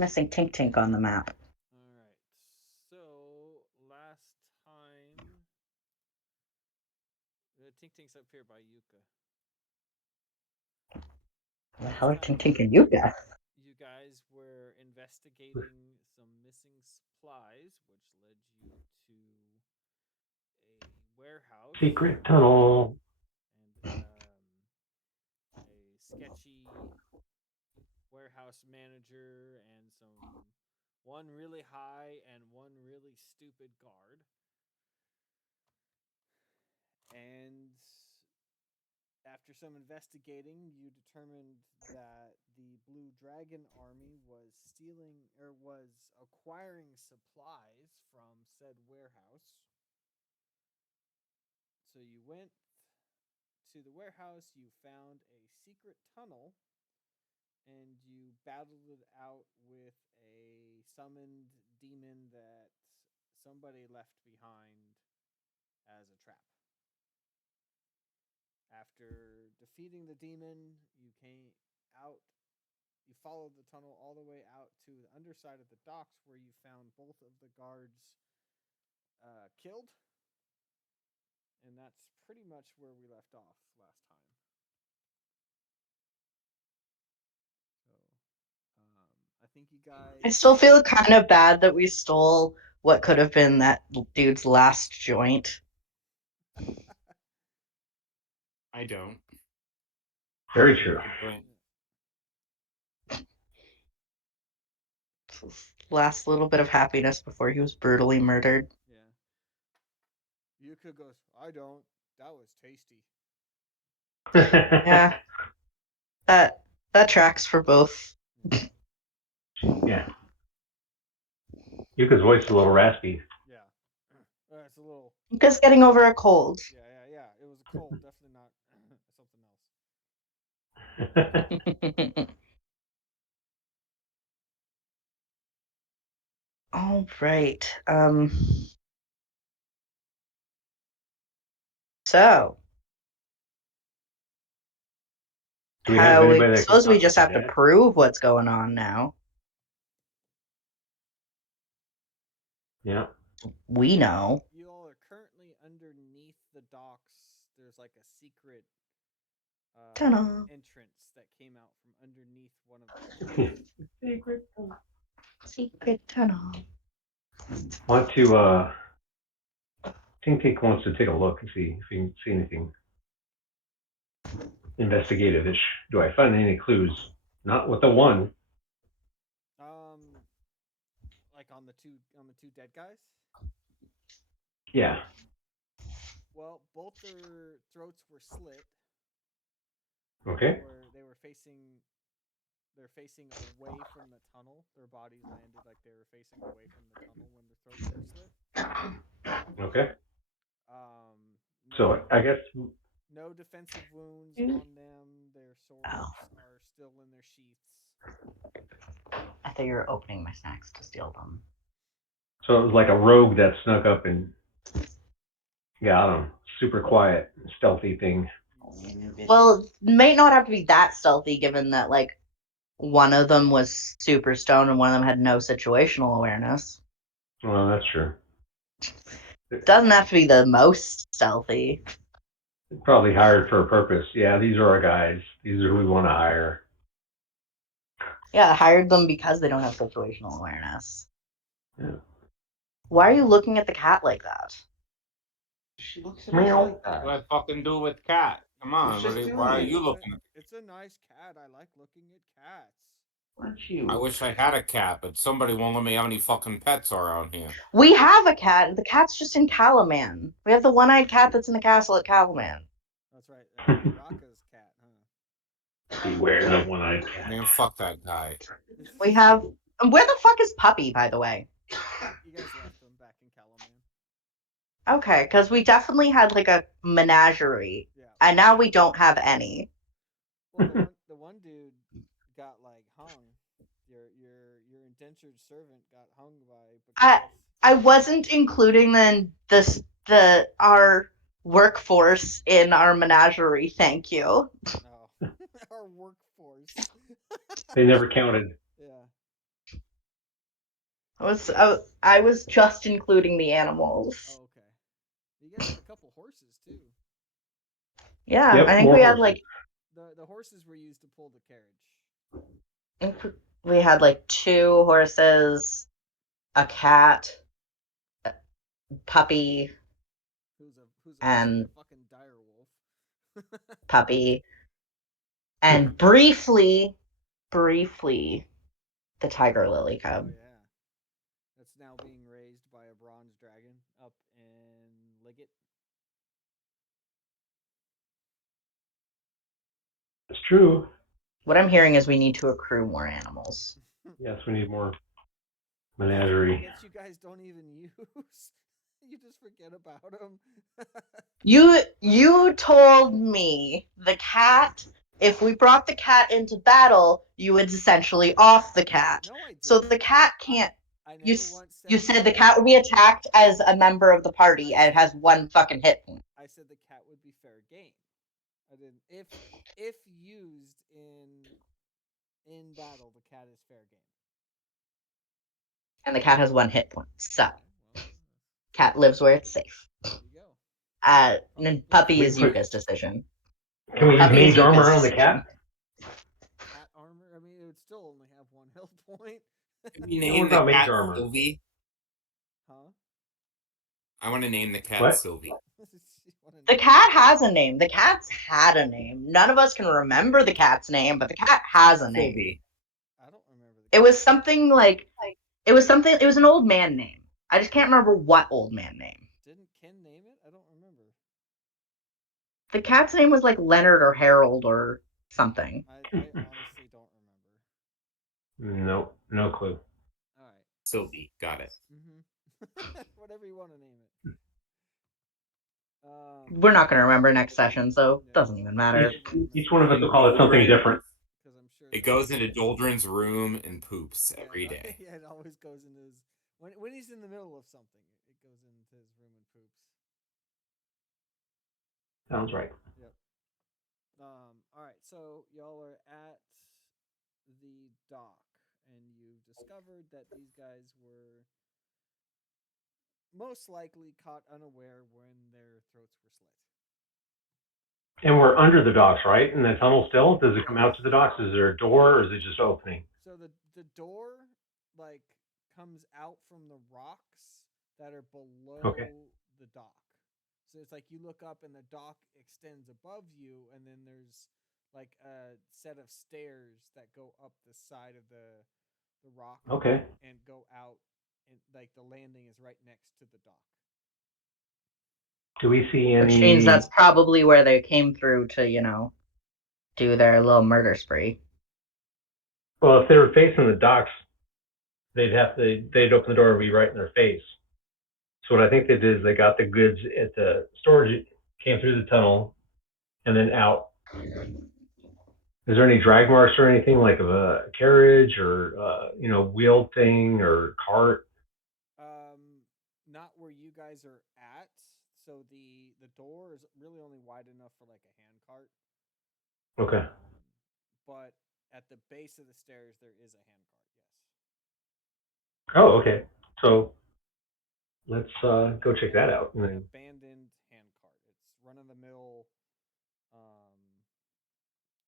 Missing Tink Tink on the map. All right. So last time, the Tink Tink's up here by Yuka. Where the Last hell are time Tink Tink and Yuka? you guys were investigating some missing supplies, which led you to a warehouse Secret tunnel. and a sketchy warehouse manager and one really high and one really stupid guard. And after some investigating, you determined that the Blue Dragon army was stealing or was acquiring supplies from said warehouse. So you went to the warehouse, you found a secret tunnel, and you battled it out with a summoned demon that somebody left behind as a trap. After defeating the demon, you came out. You followed the tunnel all the way out to the underside of the docks, where you found both of the guards killed, and that's pretty much where we left off last time. So, I think you I guys. still feel kind of bad that we stole what could have been that dude's last joint. I don't. Very true. Last little bit of happiness before he was brutally murdered. Yeah. Yuka goes, I don't. That was tasty. Yeah, that tracks for both. Yeah. Yuka's voice is a little raspy. Yeah. It's a little. Just getting over a cold. Yeah. It was a cold, definitely not something else. All right. So Do we have I anybody that can suppose we talk just to have to Dad? prove what's going on now. Yeah. We know. You all are currently underneath the docks. There's like a secret Ta-da. entrance that came out from underneath one of the docks. Secret. Secret tunnel. Want to Tink Tink wants to take a look and see if he can see anything investigative-ish. Do I find any clues? Not with the one. Like on the two dead guys. Yeah. Well, both their throats were slit. Okay. They were facing. They're facing away from the tunnel. Their bodies landed like they were facing away from the tunnel when their throats were slit. Okay. No, So I guess no defensive wounds on them. Their swords are still in their sheaths. I thought you were opening my snacks to steal them. so. It was like a rogue that snuck up and got him. Super quiet, stealthy thing. Well, it may not have to be that stealthy, given that like one of them was super stoned and one of them had no situational awareness. Well, that's true. Doesn't have to be the most stealthy. Probably hired for a purpose. Yeah, these are our guys. These are who we want to hire. Yeah, I hired them because they don't have situational awareness. Yeah. Why are you looking at the cat like that? She looks at me like that. What do I fucking do with cat? Come on, why are you looking at? It's a nice cat. I like looking at cats. Aren't you? I wish I had a cat, but somebody won't let me have any fucking pets around here. We have a cat. The cat's just in Calaman. We have the one-eyed cat that's in the castle at Calaman. That's right. Raka's cat, huh? Beware the one-eyed cat. Man, fuck that guy. We have. Where the fuck is Puppy, by the way? You guys left them back in Calaman. Okay, because we definitely had like a menagerie, and now we don't have any. Well, the one dude got like hung. Your indentured servant got hung by. I wasn't including the our workforce in our menagerie. Thank you. No, our workforce. They never counted. Yeah. I was just including the animals. Oh, okay. You guys had a couple horses too. Yeah, Yep, I think more we had horses. like The horses were used to pull the carriage. I think we had like 2 horses, a cat, a puppy, Who's and actually a fucking dire wolf. puppy, and briefly, the tiger lily Oh cub. yeah, that's now being raised by a bronze dragon up in Liggett. It's true. What I'm hearing is we need to accrue more animals. Yes, we need more That menagerie. you guys don't even use. You just forget about them. You told me the cat. If we brought the cat into battle, you would essentially off the cat. No, I didn't. So the cat can't. I You never once said you said the cat would be attacked as a member of the party and it has 1 fucking hit point. I said the cat would be fair game. I didn't. If used in battle, the cat is fair game. And the cat has 1 hit point. So Okay, well, cat lives where it's safe. there you go. And puppy is Yuka's decision. Can we use Puppy is mage armor Yuka's on the decision. cat? Cat armor. I mean, it would still only have 1 health point. Can you What name the about mage cat armor? Sylvie? Huh? I want to name the cat What? Sylvie. The cat has a name. The cat's had a name. None of us can remember the cat's name, but the cat has a name. Sylvie. I don't remember. It was something like it was an old man name. I just can't remember what old man name. Didn't Ken name it? I don't remember. The cat's name was like Leonard or Harold or something. I honestly don't remember. Nope, no clue. All right. Sylvie. Got it. Whatever you want to name it. We're not going to remember next session, so it doesn't even matter. Each one of us will call it something different. Because I'm sure It goes into Doldrin's room and poops every day. Yeah, it always goes into his when he's in the middle of something. It goes into his room and poops. Sounds right. Yep. All right. So y'all are at the dock, and you discovered that these guys were most likely caught unaware when their throats were slit. And we're under the docks, right? In the tunnel still? Does it come out to the docks? Is there a door or is it just opening? So the door like comes out from the rocks that are below the dock. So it's like you look up and the dock extends above you, and then there's like a set of stairs that go up the side of the rock. Okay. And go out, and like the landing is right next to the dock. Do we see any? Which means that's probably where they came through to, do their little murder spree. Well, if they were facing the docks, they'd open the door and be right in their face. So what I think they did is they got the goods at the storage, came through the tunnel, and then out. Is there any drag marks or anything like of a carriage or wheeled thing or cart? Not where you guys are at. So the door is really only wide enough for like a hand cart. Okay. But at the base of the stairs there is a hand cart. Yes. Oh, okay. So let's go check that out. An abandoned hand cart. It's run of the mill.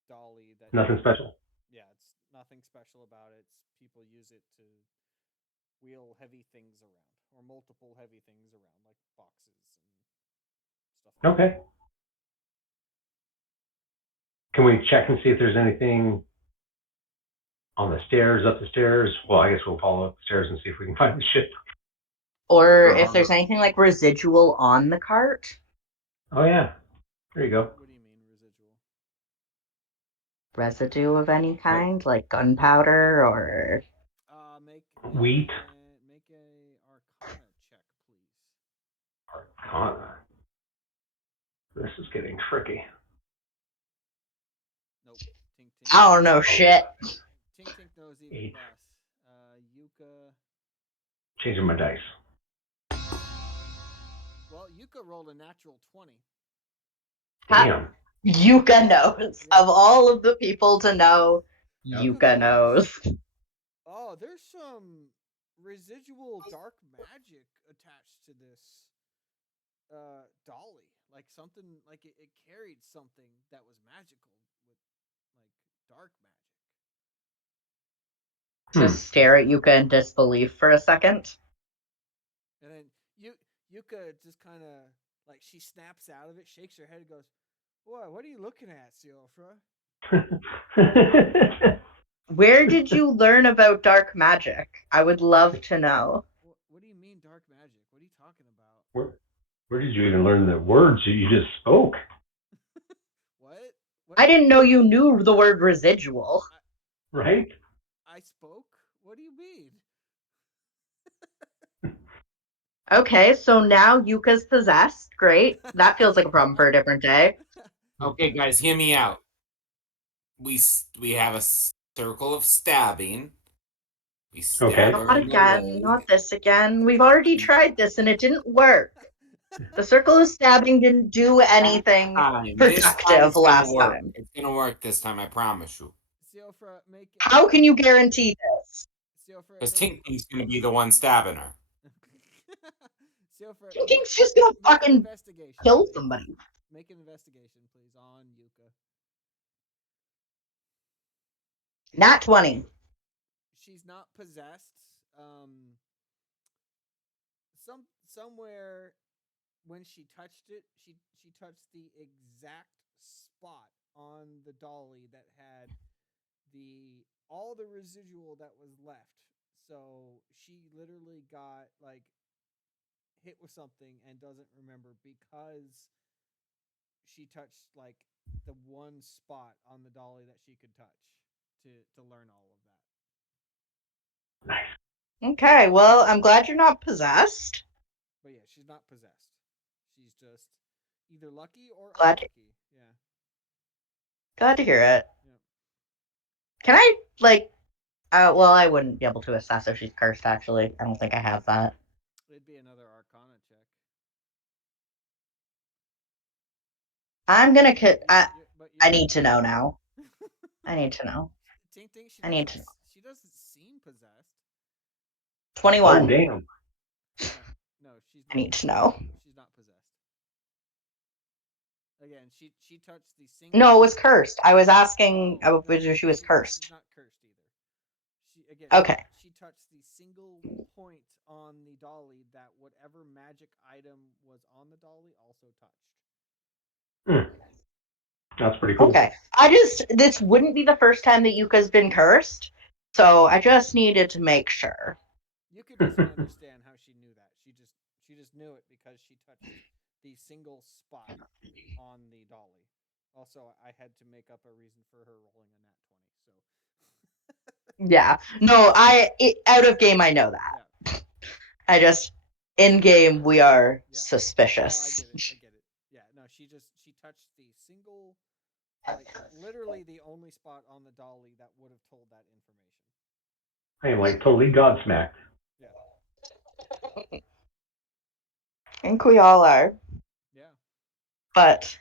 Dolly that nothing special. Yeah, it's nothing special about it. People use it to wheel heavy things around, or multiple heavy things around, like boxes and stuff like okay. that. Can we check and see if there's anything on the stairs, up the stairs? Well, I guess we'll follow up the stairs and see if we can find the ship. Or if there's anything like residual on the cart. Oh, yeah. There you go. What do you mean, residual? Residue of any kind, like gunpowder or... Make wheat. Make a Arcana check, please. Arcana. This is getting tricky. Nope. Tink, tink. I don't know shit. Tink Tink knows even less. Yuka. Changing my dice. Well, Yuka rolled a natural 20. Damn. Yuka knows. Of all of the people to know, Yuka knows. Oh, there's some residual dark magic attached to this dolly. Like something, like it carried something that was magical with like dark magic. Just stare at Yuka in disbelief for a second. And then Yuka just kind of like she snaps out of it, shakes her head, and goes, What are you looking at, Siofra?" Where did you learn about dark magic? I would love to know. What do you mean dark magic? What are you talking about? Where did you even learn the words you just spoke? What? I didn't know you knew the word residual. Right? I spoke? What do you mean? Okay, so now Yuka's possessed. Great. That feels like a problem for a different day. Okay, guys, hear me out. We have a circle of stabbing. We stab Okay. her Not in the again. leg. Not this again. We've already tried this and it didn't work. The circle of stabbing didn't do anything This time productive it's gonna last work. time. It's gonna work this time, I promise you. Siofra, make How can you guarantee this? Siofra, Because make Tink's gonna be the one stabbing her. Siofra, Tinking's just gonna make an fucking investigation, kill please. somebody. Make an investigation, please, on Yuka. Nat 20. She's not possessed. Somewhere when she touched it, she touched the exact spot on the dolly that had all the residual that was left. So she literally got like hit with something and doesn't remember because she touched like the one spot on the dolly that she could touch to learn all of that. Nice. Okay, well, I'm glad you're not possessed. But yeah, she's not possessed. She's just either lucky or Glad- unlucky. Yeah. Glad to hear it. Yeah. Can I, like, well, I wouldn't be able to assess if she's cursed, actually. I don't think I have that. It'd be another Arcana check. I'm gonna, But I need to know now. I need to know. Tink thinks I need to know. She doesn't seem possessed. 21. Oh, damn. No, she's I not. need to know. She's not possessed. Again, she touched the single. No, it was cursed. I was asking whether she was cursed. She's not cursed either. Okay. She touched the single point on the dolly that whatever magic item was on the dolly also touched. That's pretty cool. Okay. This wouldn't be the first time that Yuka's been cursed, so I just needed to make sure. Yuka doesn't understand how she knew that. She just knew it because she touched the single spot on the dolly. Also, I had to make up a reason for her rolling a nat 20. So Yeah. No, out of game I know that. yeah. I just in game we are Yeah. suspicious. No, I get it. Yeah, no, she touched the single, like literally the only spot on the dolly that would have told that information. I am like totally godsmacked. Yeah. I think we all are. Yeah. But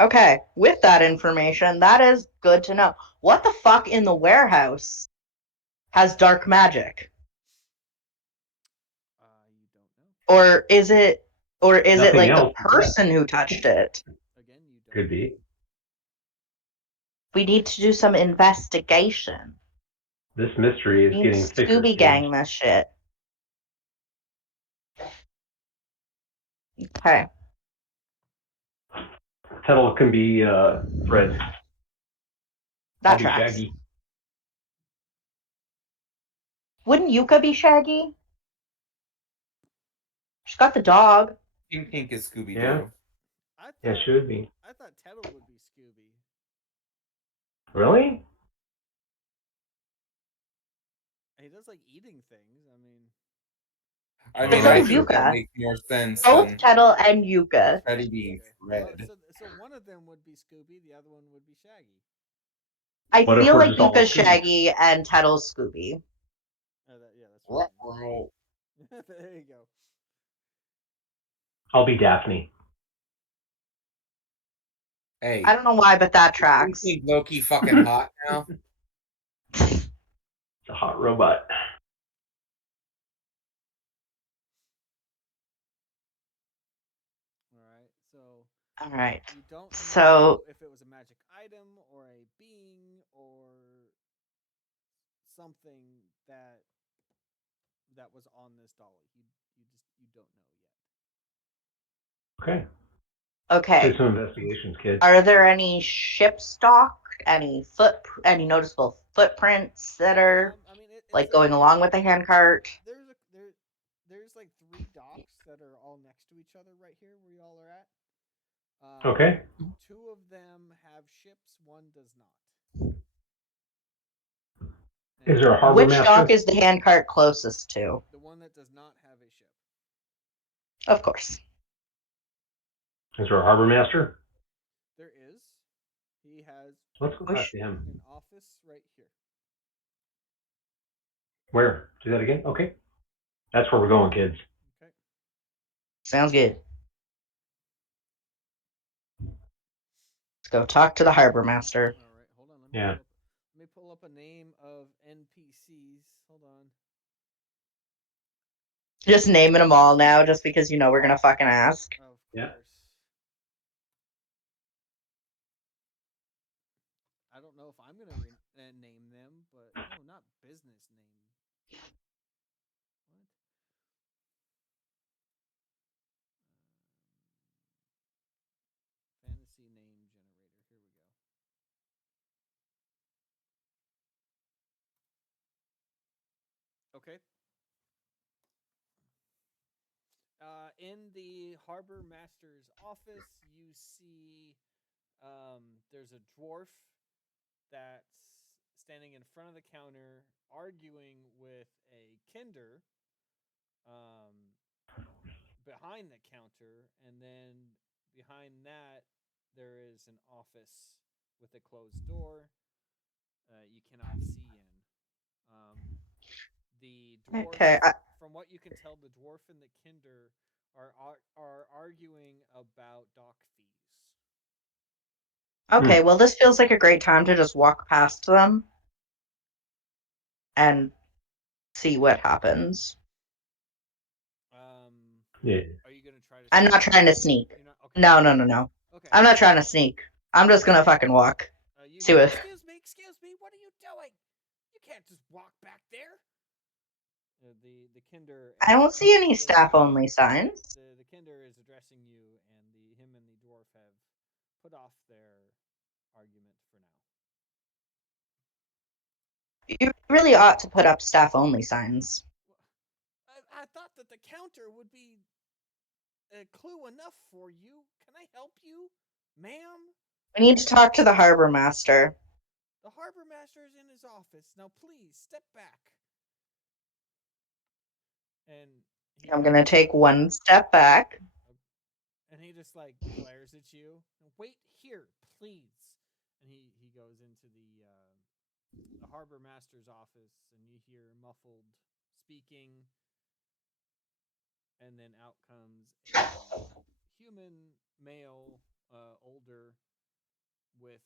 okay, with that information, that is good to know. What the fuck in the warehouse has dark magic? You don't know. Or is it Nothing like else. the person who touched it? Again, you don't. Could be. We need to do some investigation. This mystery is We need getting to thicker. Scooby Gang this shit. Okay. Tuttle can be Fred. That I'll be tracks. Shaggy. Wouldn't Yuka be Shaggy? She's got the dog. Tink is Scooby Doo. Yeah. Yeah, should be. I thought Tettle would be Scooby. Really? He does like eating things. I But mean, so I does think that Yuka. makes more sense Both than Tettle and Yuka. Freddy being Well, Fred. so one of them would be Scooby, the other one would be Shaggy. I What if feel we're like just all Yuka's Scooby? Shaggy and Tettle's Scooby. Yeah, that's right. Bro. There you go. I'll be Daphne. Hey, I don't know why, but that you tracks. think Loki fucking hot now? It's a hot robot. All right. You don't know So if it was a magic item or a being or something that was on this dolly. You don't know yet. Okay. okay. Do some investigations, kid. Are there any ship stock, any noticeable footprints that are I mean, like going along with the handcart? There's like 3 docks that are all next to each other right here where y'all are at. Okay. 2 of them have ships, 1 does not. Is there a harbor Which master? dock is the handcart closest to? The one that does not have a ship. Of course. Is there a harbor master? There is. He has Let's go talk to him. an office right here. Where? Do that again? Okay. That's where we're going, kids. Okay. Sounds good. Let's go talk to the harbor master. All right, hold on. Yeah. Let me pull up a name of NPCs. Hold on. Just naming them all now, just because you know we're gonna fucking ask. Of Yeah. course. I don't know if I'm gonna name them, but no, not business name. What? Fantasy name generator. Here we go. Okay. In the harbor master's office, you see there's a dwarf that's standing in front of the counter arguing with a Kender behind the counter, and then behind that there is an office with a closed door you cannot see in. The dwarf, Okay. from what you can tell, the dwarf and the Kender are arguing about dock fees. Okay. Well, this feels like a great time to just walk past them and see what happens. Yeah. Are you gonna try to? I'm not trying to sneak. You're not, okay. No. Okay. I'm not trying to sneak. I'm just gonna fucking walk. See what? Excuse me. What are you doing? You can't just walk back there. The Kender. I don't see any staff only signs. The Kender is addressing you, and him and the dwarf have put off their argument for now. You really ought to put up staff only signs. I thought that the counter would be a clue enough for you. Can I help you, ma'am? We need to talk to the harbor master. The harbor master is in his office. Now, please step back. And I'm gonna take one step back. And he just like glares at you. Wait here, please. And he goes into the harbor master's office, and you hear muffled speaking, and then out comes a human male, older, with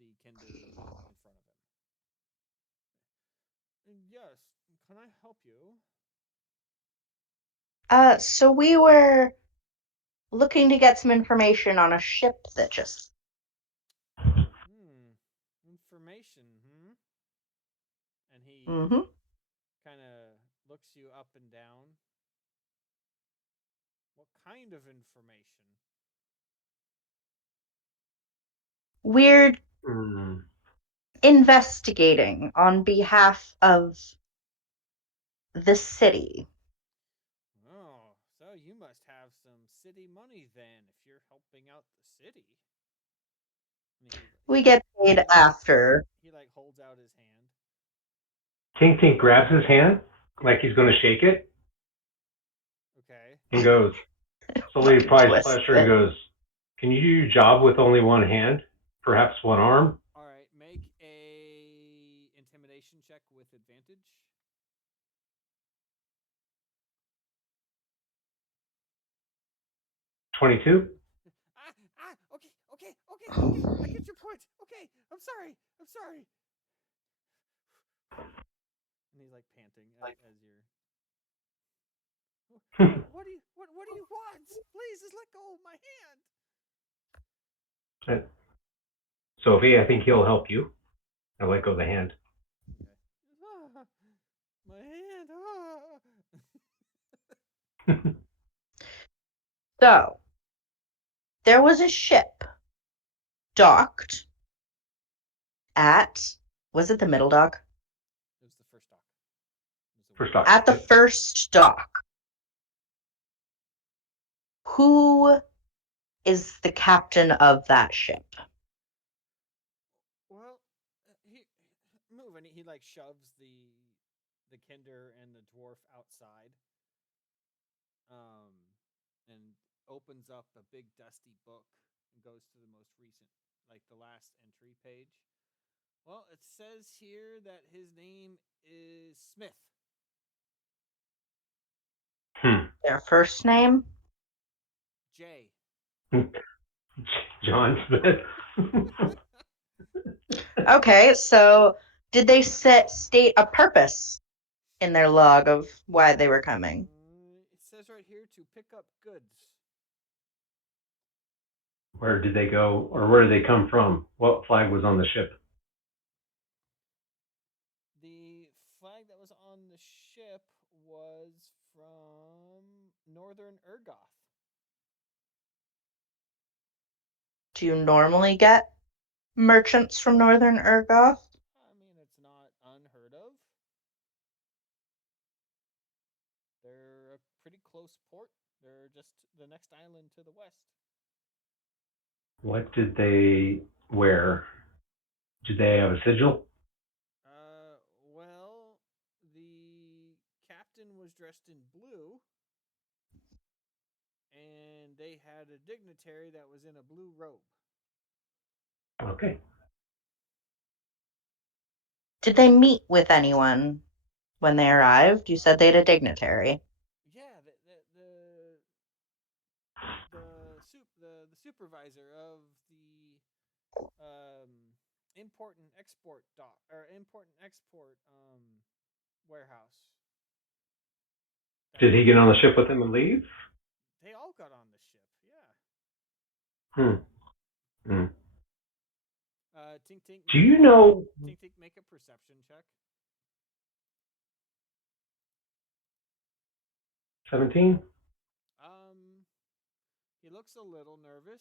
the Kender in front of him. Yes, can I help you? So we were looking to get some information on a ship that just. Information, And he kind of looks you up and down. What kind of information? We're investigating on behalf of the city. Oh, so you must have some city money then, if you're helping out the city. We get paid after. He like holds out his hand. Tink Tink grabs his hand like he's going to shake it. Okay. And goes, slowly applies pressure and goes, can you do your job with only one hand? Perhaps one arm? All right, make a intimidation check with advantage. $22. Okay. I get your point. Okay, I'm sorry. And he's like panting as you're. What do you want? Please, just let go of my hand. Sophie, I think he'll help you. I let go of the hand. Okay. My hand. So, there was a ship docked at, was it the middle dock? It was the first dock. First dock. At the first dock. Who is the captain of that ship? Well, he move and he like shoves the Kender and the dwarf outside. And opens up a big dusty book and goes to the most recent, like the last entry page. Well, it says here that his name is Smith. Their first name? J. John Smith. Okay, so did they state a purpose in their log of why they were coming? It says right here to pick up goods. Where did they go, or where did they come from? What flag was on the ship? The flag that was on the ship was from Northern Urgoth. Do you normally get merchants from Northern Urgoth? I mean, it's not unheard of. They're a pretty close port. They're just the next island to the west. What did they wear? Did they have a sigil? Well, the captain was dressed in blue, and they had a dignitary that was in a blue robe. Okay. Did they meet with anyone when they arrived? You said they had a dignitary. Yeah, the supervisor of the import and export warehouse. Did he get on the ship with him and leave? They all got on the ship. Yeah. Tink Tink. Do you know? Tink Tink, make a perception check. 17? He looks a little nervous.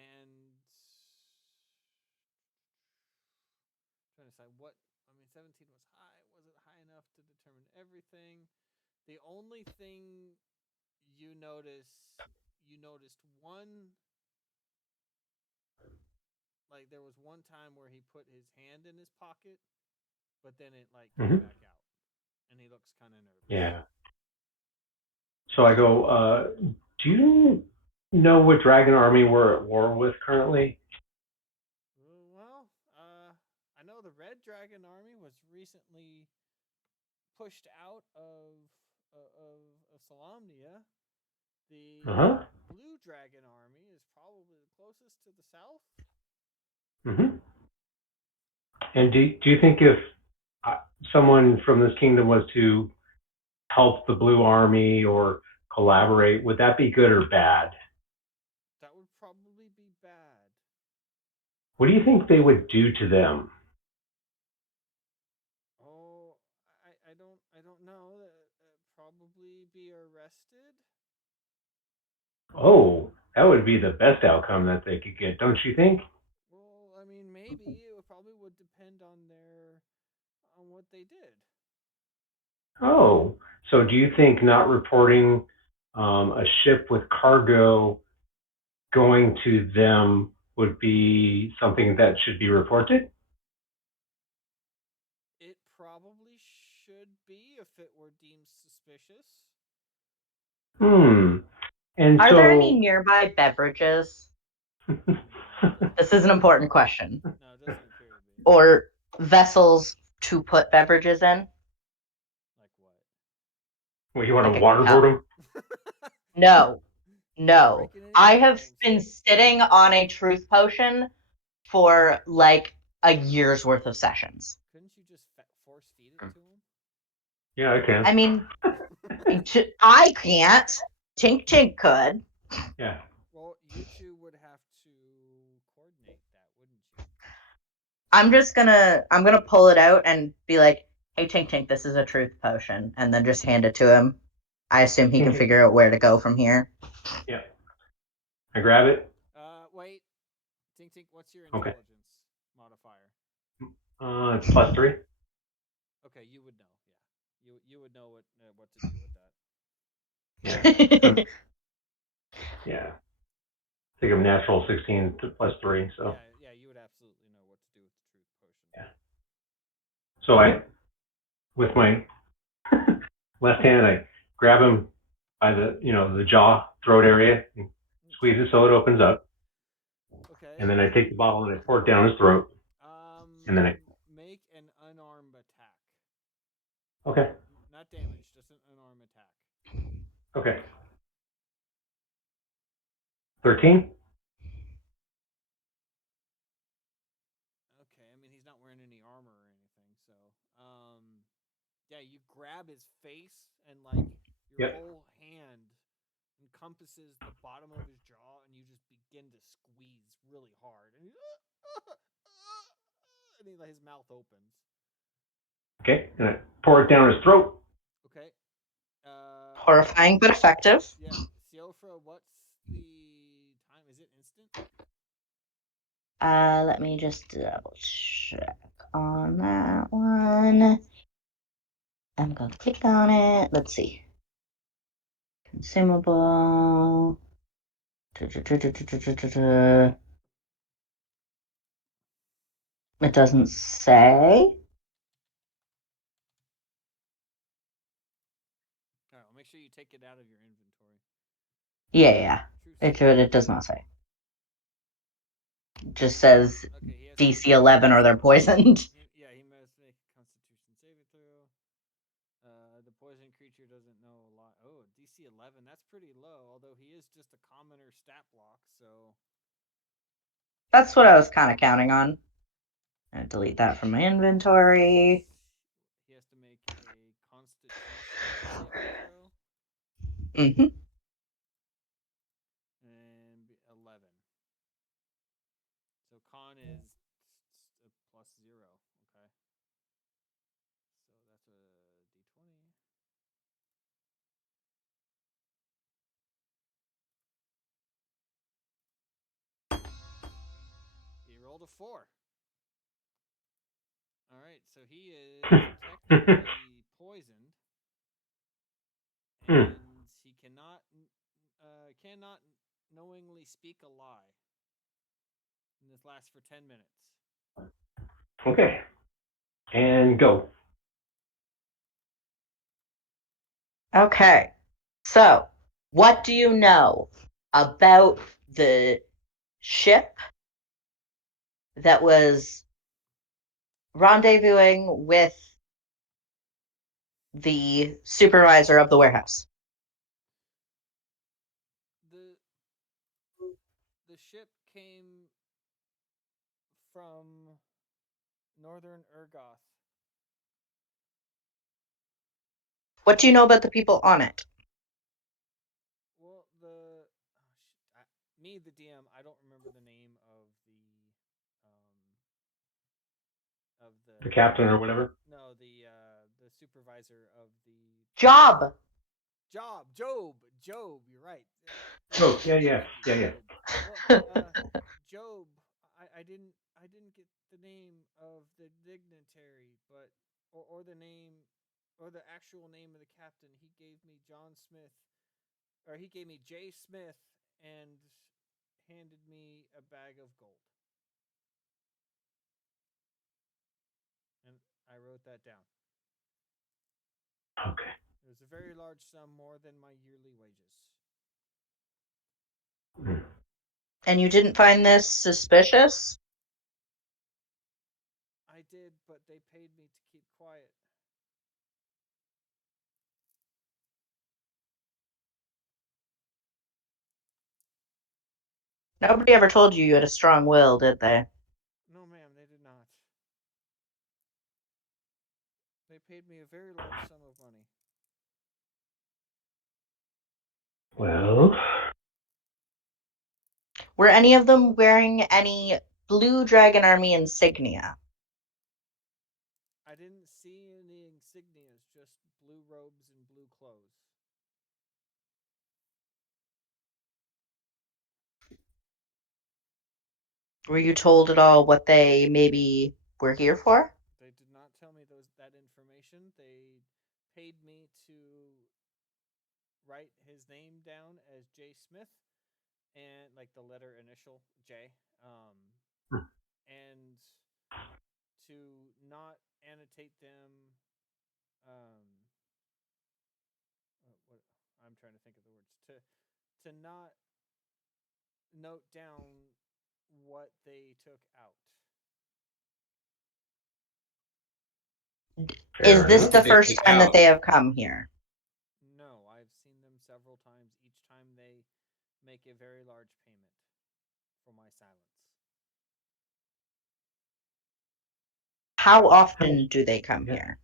And trying to decide what, 17 was high. Was it high enough to determine everything? The only thing you noticed one, like there was one time where he put his hand in his pocket, but then it like came back out, and he looks kind of nervous. Yeah. So I go, do you know what dragon army we're at war with currently? Well, I know the Red Dragon Army was recently pushed out of Solamnia. The Blue Dragon Army is probably the closest to the south. And do you think if someone from this kingdom was to help the Blue Army or collaborate, would that be good or bad? That would probably be bad. What do you think they would do to them? Oh, I don't know. Probably be arrested. Oh, that would be the best outcome that they could get, don't you think? Well, I mean, maybe it probably would depend on what they did. Oh, so do you think not reporting a ship with cargo going to them would be something that should be reported? It probably should be if it were deemed suspicious. And are there any nearby beverages? This is an important question. No, it doesn't appear to be. Or vessels to put beverages in? Like what? Well, you want to waterboard them? No. I have been sitting on a truth potion for like a year's worth of sessions. Couldn't you just force feed it to him? Yeah, I can. I mean, I can't. Tink Tink could. Yeah. you two would have to coordinate that, wouldn't you? I'm gonna pull it out and be like, "Hey, Tink Tink, this is a truth potion," and then just hand it to him. I assume he can figure out where to go from here. Yeah. I grab it. Wait. Tink Tink, what's your Okay. intelligence modifier? It's +3. Okay, you would know. Yeah, you would know what to do with that. Yeah. I think I'm natural 16 to +3. So. Yeah, you would absolutely know what to do with the truth potion. Yeah. So I, with my left hand, I grab him by the jaw, throat area, and squeeze it so it opens up. Okay. And then I take the bottle and I pour it down his throat. And then I make an unarmed attack. Okay. Not damage, just an unarmed attack. Okay. 13. Okay, I mean he's not wearing any armor or anything, so yeah, you grab his face and like your whole hand encompasses the bottom of his jaw, and you just begin to squeeze really hard, and his mouth opens. Okay, and I pour it down his throat. Okay. Horrifying but effective. Yeah, Siofra, what's the time? Is it instant? Let me just double check on that one. I'm gonna click on it. Let's see. Consumable. It doesn't say. Alright, well, make sure you take it out of your inventory. Yeah. It does not say. It just says DC 11 or they're poisoned. He must make a Constitution saving throw. The poison creature doesn't know a lot. Oh, DC 11, that's pretty low, although he is just a commoner stat block, so... That's what I was kind of counting on. I'm gonna delete that from my inventory. He has to make a Constitution saving throw. Mm-hmm. And 11. So con is a +0. Okay. So that's a d20. He rolled a 4. All right, so he is technically poisoned, and he cannot knowingly speak a lie. And this lasts for 10 minutes. Okay, and go. Okay, so what do you know about the ship that was rendezvousing with the supervisor of the warehouse? The ship came from northern Urgoth. What do you know about the people on it? Well, me, the DM, I don't remember the name of the captain or whatever. No, the supervisor of the Job. Job. You're right. Oh, yeah. Well, Job. I didn't get the name of the dignitary, but or the name or the actual name of the captain. He gave me John Smith, or he gave me J. Smith, and handed me a bag of gold. And I wrote that down. Okay. It was a very large sum, more than my yearly wages. And you didn't find this suspicious? I did, but they paid me to keep quiet. Nobody ever told you had a strong will, did they? No, ma'am, they did not. They paid me a very large sum of money. Well, Were any of them wearing any Blue Dragon Army insignia? I didn't see any insignias, just blue robes and blue clothes. Were you told at all what they maybe were here for? They did not tell me that information. They paid me to write his name down as J. Smith, and like the letter initial J, and to not annotate them. What I'm trying to think of the words to not note down what they took out. Is this enough. the What did they first take time that out? they have come here? No, I've seen them several times. Each time they make a very large payment for my silence. How often do they come here?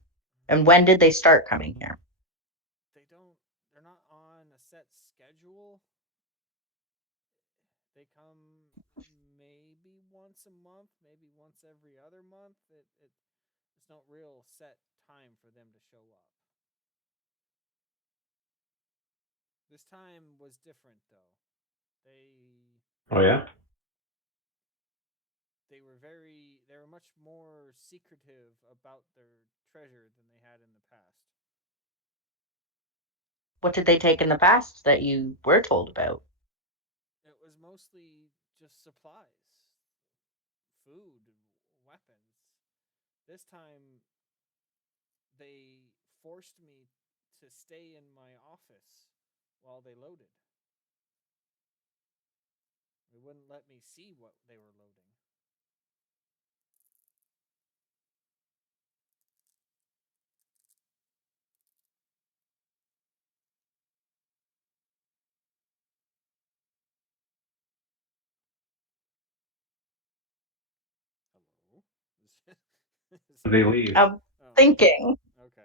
And when did they start coming here? They're not on a set schedule. They come maybe once a month, maybe once every other month. It's no real set time for them to show up. This time was different though. Oh yeah. They were much more secretive about their treasure than they had in the past. What did they take in the past that you were told about? It was mostly just supplies, food, weapons. This time they forced me to stay in my office while they loaded. They wouldn't let me see what they were loading. Hello? They leave. I'm thinking. Okay.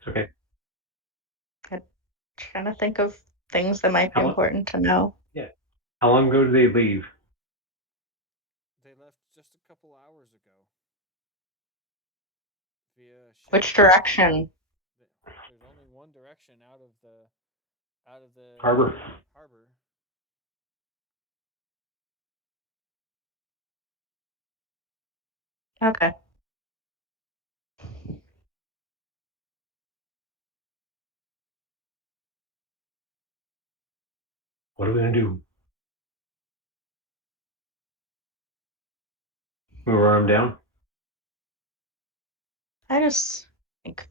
It's okay. I'm trying to think of things that might be How important to know. Yeah. How long ago did they leave? They left just a couple hours ago. Via ship. Which direction? There's only one direction out of the Harbor. harbor. Okay. What are we gonna do? We run them down. I just think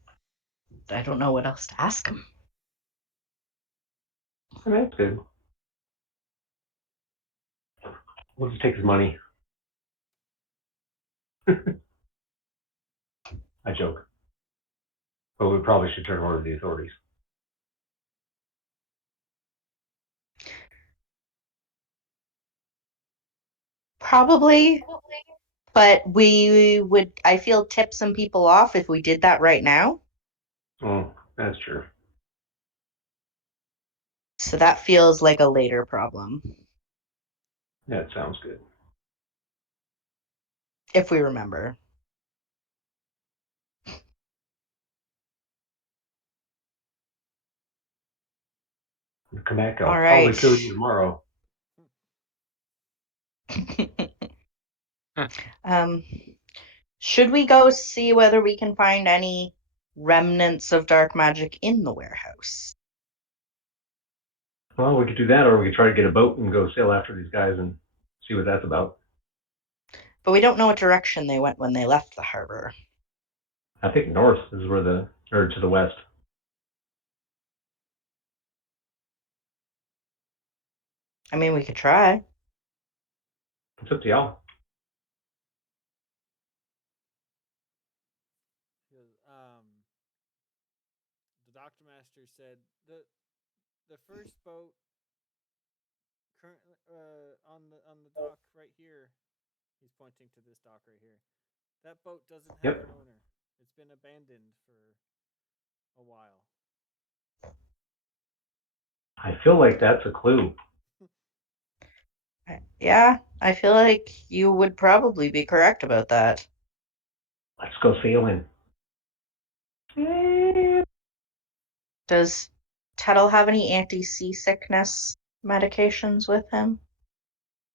I don't know what else to ask them. I mean, that's good. We'll just take his money. I joke. But we probably should turn him over to the authorities. Probably, but we would, I feel, tip some people off if we did that right now. Oh, that's true. So that feels like a later problem, That sounds good. if we remember. When I come back, I'll All probably right. kill you tomorrow. um, should we go see whether we can find any remnants of dark magic in the warehouse? Well, we could do that, or we could try to get a boat and go sail after these guys and see what that's about. But we don't know what direction they went when they left the harbor. I think north is where or to the west. I mean, we could try. It's up to y'all. The doctor master said the first boat currently on the dock right here. He's pointing to this dock right here. That boat doesn't have Yep. an owner. It's been abandoned for a while. I feel like that's a clue. Yeah, I feel like you would probably be correct about that. Let's go sailing. Does Tuttle have any anti-seasickness medications with him?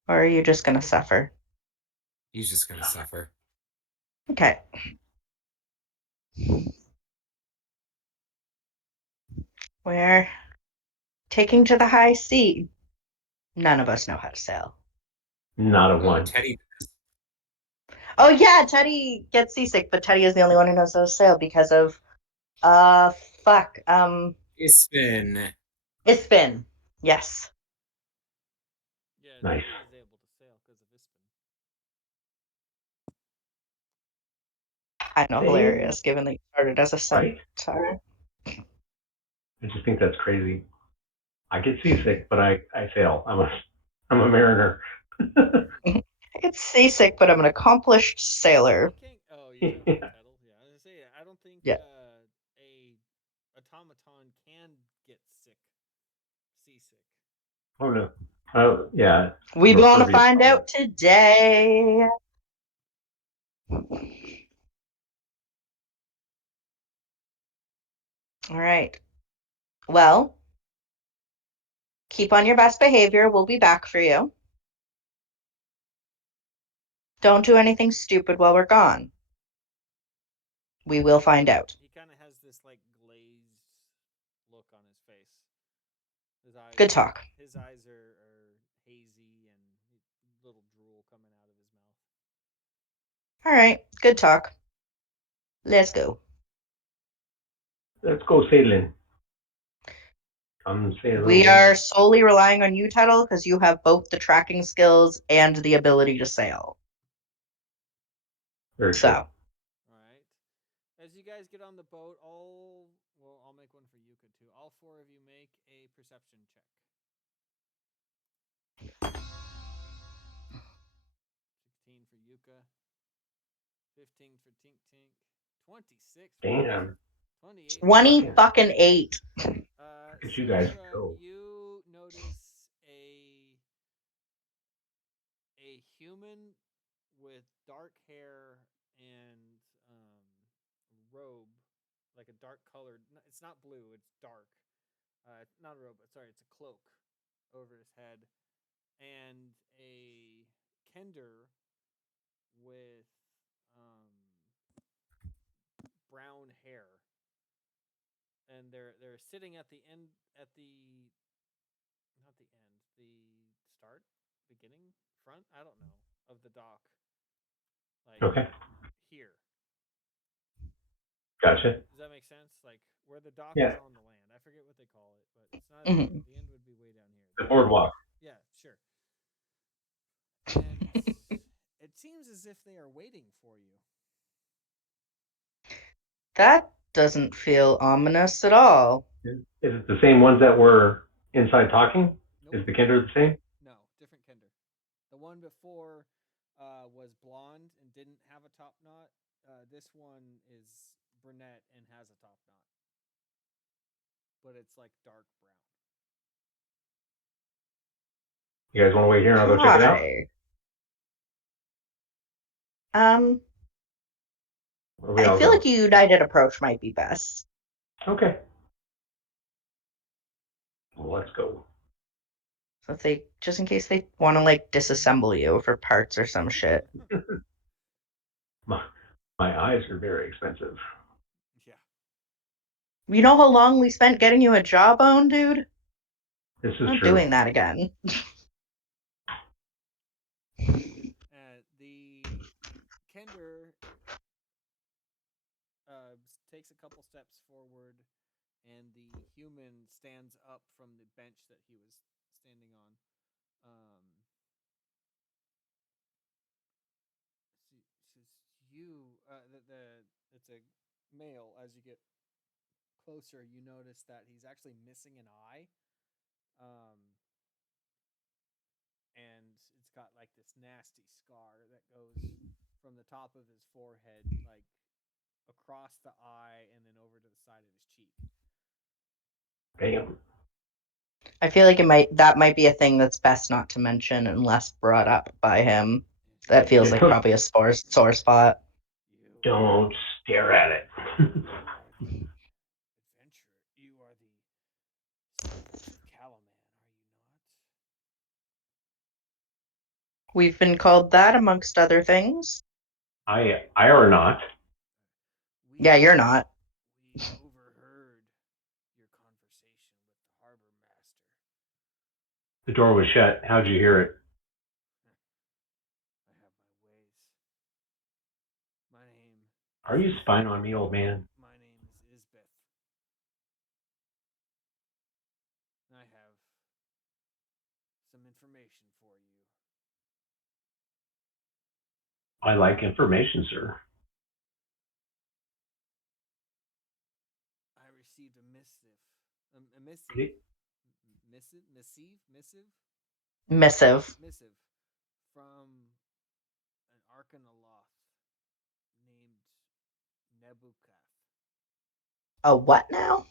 Or are you just gonna suffer? He's just gonna suffer. Okay. We're taking to the high sea. None of us know how to sail. Not a Oh, one. Teddy. Oh yeah, Teddy gets seasick, but Teddy is the only one who knows how to sail because of fuck. Ispin. Ispin. Yes. Yeah, Nice. Teddy is able to sail because of Ispin. I know, hilarious, given that you started as a Right? centaur. I just think that's crazy. I get seasick, but I sail. I'm a mariner. I get seasick, but I'm an accomplished sailor. You can't. Oh, you're talking about Tuttle. Yeah, I was gonna say. I don't think Yeah. a automaton can get seasick. Oh no. Oh yeah. We More gonna pervious find problem. out today. All right. Well, keep on your best behavior. We'll be back for you. Don't do anything stupid while we're gone. We will find out. He kind of has this like glazed look on his face. His eyes. Good talk. His eyes are hazy and little drool coming out of his mouth. All right. Good talk. Let's go. Let's go sailing. Come sail We away. are solely relying on you, Tuttle, because you have both the tracking skills and the ability to sail. Very So, true. All right. As you guys get on the boat, I'll make one for Yuka too. All four of you make a perception check. 16 for Yuka. 15 for Tink Tink. 26 for Damn. 28 20 Man. fucking 8. Look at you guys Citra, go. you notice a human with dark hair and robe, like a dark colored. It's not blue. It's dark. Not a robe. Sorry, it's a cloak over his head, and a Kender with brown hair, and they're sitting at the end at the not the end the start beginning front I don't know of the dock, like Okay. here. Gotcha. Does that make sense? Like where the dock Yeah. is on the land. I forget what they call it, but it's not Mhm. the end would be way down here. The boardwalk. Yeah, sure. And it seems as if they are waiting for you. That doesn't feel ominous at all. Is it the same ones that were inside talking? Nope. Is the Kender the same? No, different Kender. The one before was blonde and didn't have a top knot. This one is brunette and has a top knot, but it's like dark brown. You guys want to wait here and I'll go check it out? Hi. Or we I all feel go? like a united approach might be best. Okay. Well, let's go. So if they, just in case they want to like disassemble you for parts or some shit. My eyes are very expensive. Yeah. You know how long we spent getting you a jawbone, dude? This is Not true. doing that again. The Kender takes a couple steps forward, and the human stands up from the bench that he was standing on. It's a male. As you get closer, you notice that he's actually missing an eye. And it's got like this nasty scar that goes from the top of his forehead, like across the eye and then over to the side of his cheek. Damn. I feel like that might be a thing that's best not to mention unless brought up by him. That feels like probably a sore spot. Don't stare at it. Adventurer, you are the servant of Calaman, are you not? We've been called that amongst other things. I or not. Yeah, you're not. We overheard your conversation with the harbor master. The door was shut. How'd you hear it? I have my ways. My name. Are you spying on me, old man? My name is Isbeth. I have some information for you. I like information, sir. I received a missive. A missive. Okay. Missive. From an Arcanoloth named Nebukath. A what now?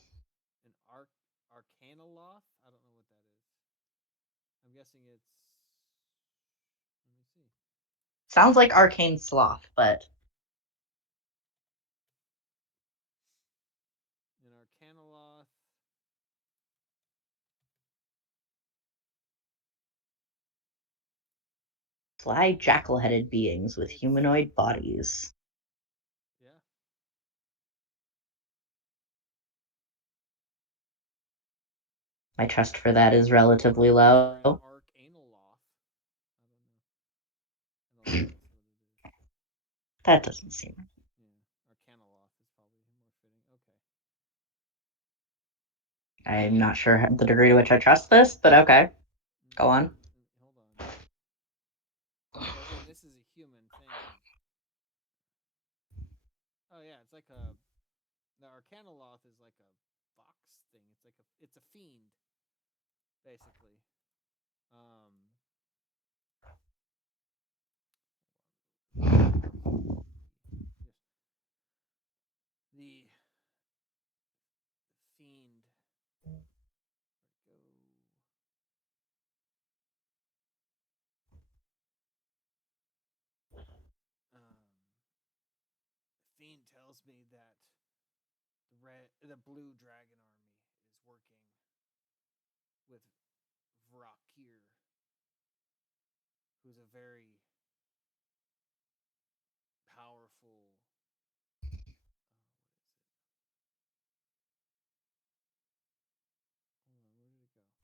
An Arcanoloth? I don't know what that is. I'm guessing it's. Let me see. Sounds like arcane sloth, but An Arcanoloth. sly jackal-headed beings with humanoid bodies. Yeah. My trust for that is relatively Or an low. Arcanaloth. I don't know. I don't think that's what it is. That doesn't seem. Yeah, Arcanoloth is probably more fitting. Okay. I'm not sure the degree to which I trust this, but okay. Go on. Hold on. Because then this is a human thing. Oh yeah, it's like a. The Arcanoloth is like a fox thing. It's a fiend, basically. The fiend. Where'd it go? The fiend tells me that the blue dragon army is working with Vrakir, who's a very powerful. What is it? Hold on, where did it go?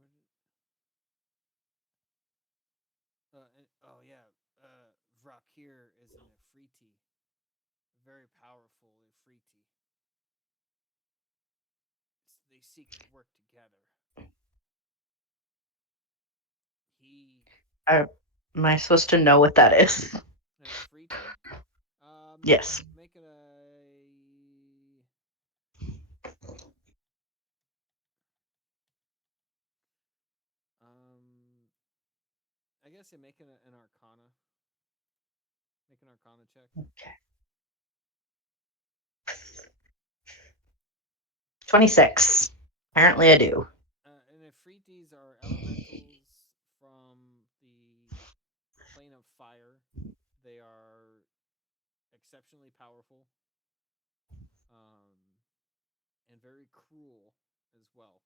Where did? Oh yeah, Vrakir is an Ifriti, a very powerful Ifriti. They seek to work together. Am I supposed to know what that is? An Ifriti. Yes. Make it a. I guess you make an Arcana. Make an Arcana check. Okay. 26. Apparently I do. And Ifritis are elementals from the plane of fire. They are exceptionally powerful, and very cruel as well.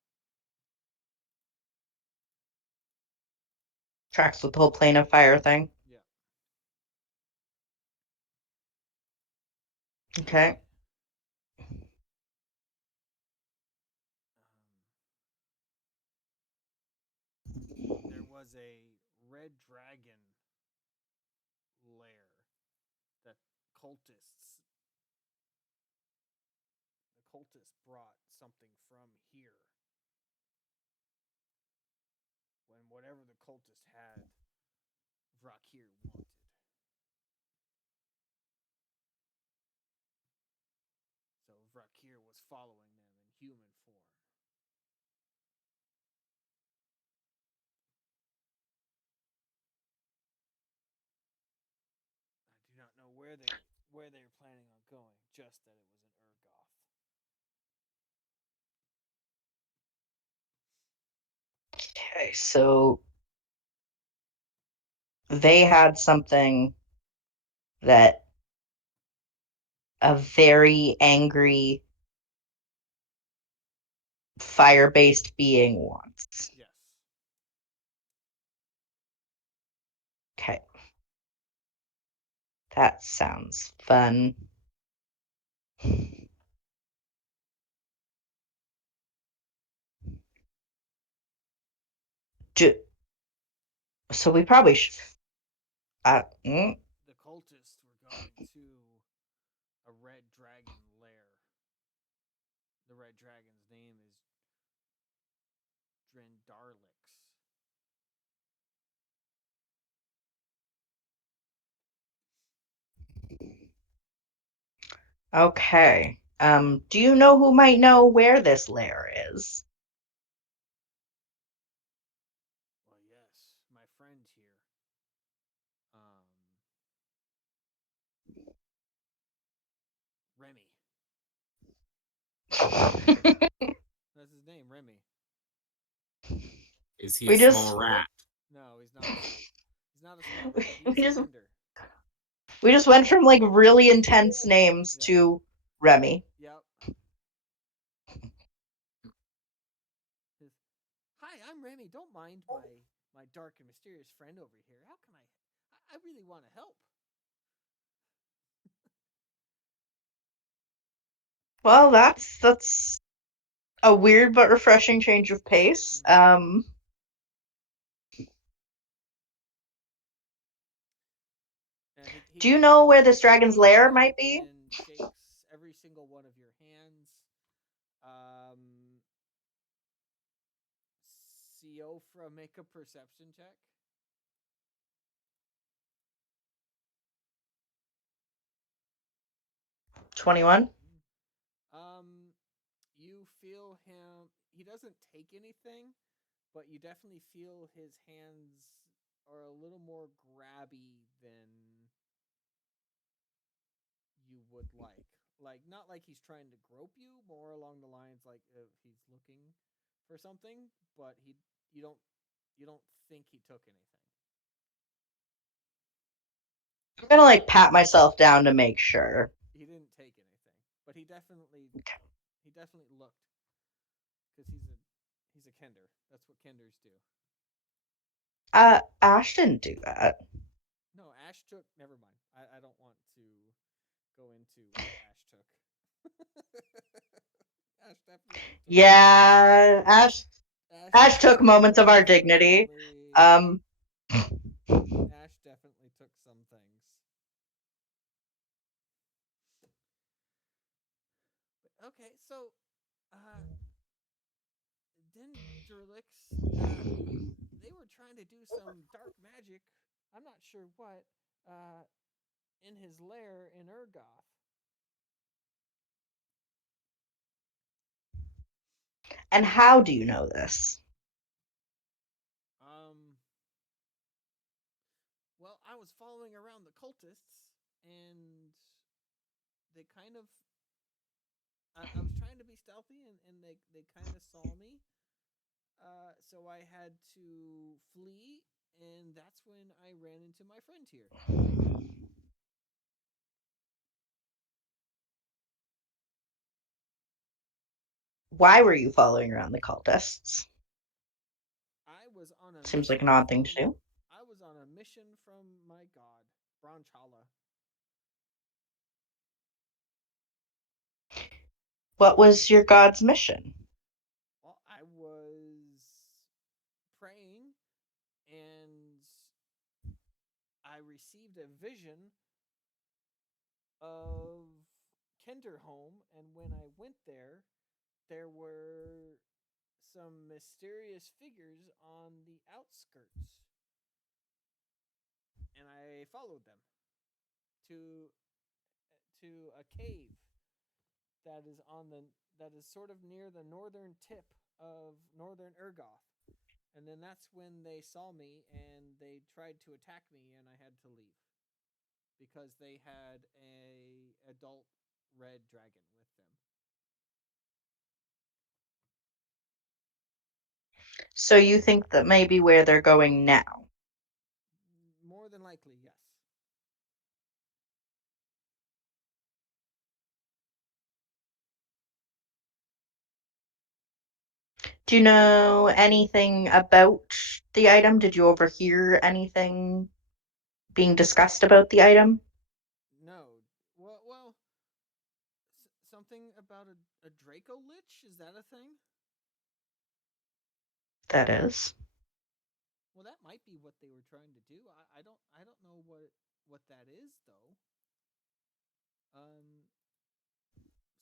Tracks with the whole plane of fire thing. Yeah. Okay. There was a red dragon lair that the cultists brought something from here. When whatever the cultist had, Vrakir wanted. So Vrakir was following them in human form. I do not know where they're planning on going, just that it was an Urgoth. Okay, so they had something that a very angry fire-based being wants. Yes. Okay. That sounds fun. So we probably should. The cultists were going to a red dragon lair. The red dragon's name is Drendarlix. Okay. Do you know who might know where this lair is? Well, yes, my friend here. Remy. That's his name, Remy. Is he We a just- small rat? No, he's not. He's not a small rat. He's We a just- Kender. We just went from like really intense names to Remy. Yep. Hi, I'm Remy. Don't mind my dark and mysterious friend over here. How can I really want to help. Well, that's a weird but refreshing change of pace. He Do you goes know up- where this dragon's he goes lair up might be? And shakes every single one of your hands. Siofra, make a perception check. 21. You feel him. He doesn't take anything, but you definitely feel his hands are a little more grabby than you would like. Like, not like he's trying to grope you, more along the lines like if he's looking for something, but you don't think he took anything. I'm gonna like pat myself down to make sure. He didn't take anything, but he definitely looked, because he's a Kender. That's what Kenders do. Ash didn't do that. No, Ash took. Never mind. I don't want to go into what Ash took. Ash definitely took. Yeah, Ash took moments of our dignity. Ash definitely took some things. Okay, so Dendrelix, they were trying to do some dark magic. I'm not sure what. In his lair in Urgoth. And how do you know this? Well, I was following around the cultists, and they kind of. I was trying to be stealthy, and they kind of saw me. So I had to flee, and that's when I ran into my friend here. Why were you following around the cultists? I was on a Seems like mission an odd thing to from- do. I was on a mission from my god, Bronchala. What was your god's mission? Well, I was praying, and I received a vision of Kenderholm, and when I went there, there were some mysterious figures on the outskirts, and I followed them to a cave that is sort of near the northern tip of northern Urgoth. And then that's when they saw me and they tried to attack me, and I had to leave because they had a adult red dragon with them. So you think that maybe where they're going now? More than likely, yes. Do you know anything about the item? Did you overhear anything being discussed about the item? No. Well, something about a Draco Lich? Is that a thing? That is. Well, that might be what they were trying to do. I don't know what that is though.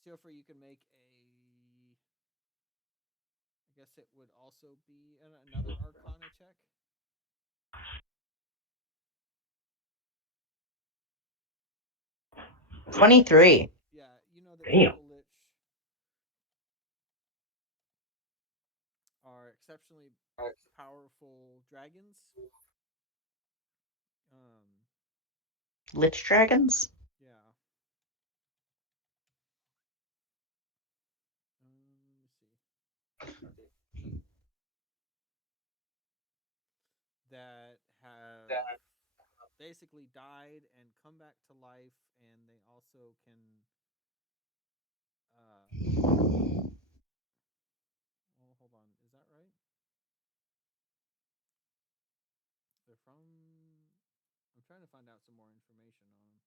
Silver, you can make a. I guess it would also be another Arcana check. 23. Yeah, you know that Damn. Draco Lich are exceptionally powerful dragons. Lich dragons? Yeah. Let me see. That have basically died and come back to life, and they also can. Well, hold on. Is that right? They're from. I'm trying to find out some more information on them.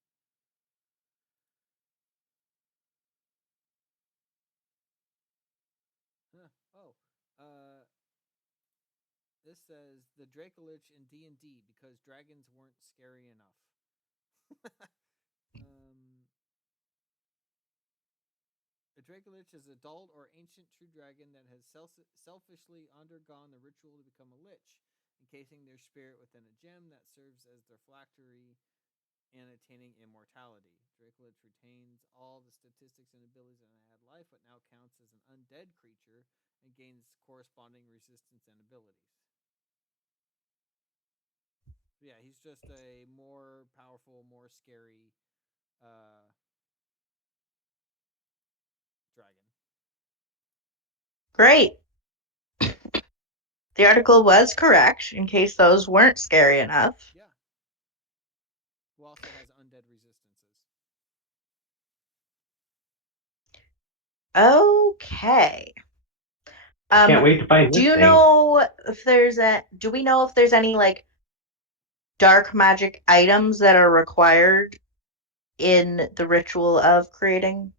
This says the Dracolich in D&D because dragons weren't scary enough. A Dracolich is an adult or ancient true dragon that has selfishly undergone the ritual to become a lich, encasing their spirit within a gem that serves as their phylactery and attaining immortality. Dracolich retains all the statistics and abilities that had life, but now counts as an undead creature and gains corresponding resistance and abilities. Yeah, he's just a more powerful, more scary dragon. Great. The article was correct, in case those weren't scary enough. Yeah. Who also has undead resistances. Okay. Can't wait to find do this you thing. know if there's do we know if there's any like dark magic items that are required in the ritual of creating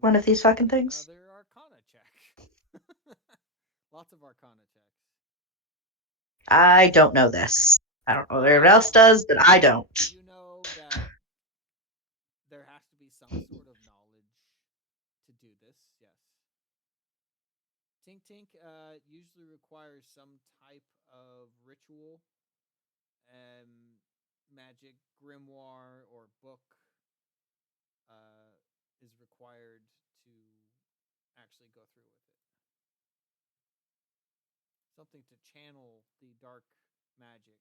one of these fucking things? Another Arcana check. Lots of Arcana checks. I don't know this. I don't know if everyone else does, but I don't. You know that there has to be some sort of knowledge to do this, yes. Tink Tink usually requires some type of ritual, magic, grimoire, or book is required to actually go through with it. Something to channel the dark magic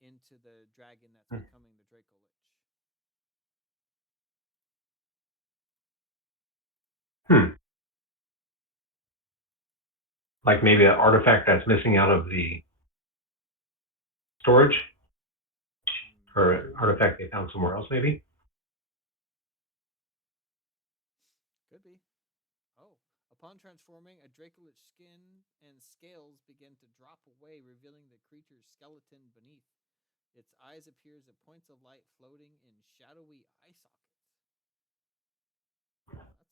into the dragon that's becoming the Draco Lich. Like maybe an artifact that's missing out of the storage, or an artifact they found somewhere else, maybe. Could be. Oh. Upon transforming, a Dracolich skin and scales begin to drop away, revealing the creature's skeleton beneath. Its eyes appears as points of light floating in shadowy eye sockets. That's fun.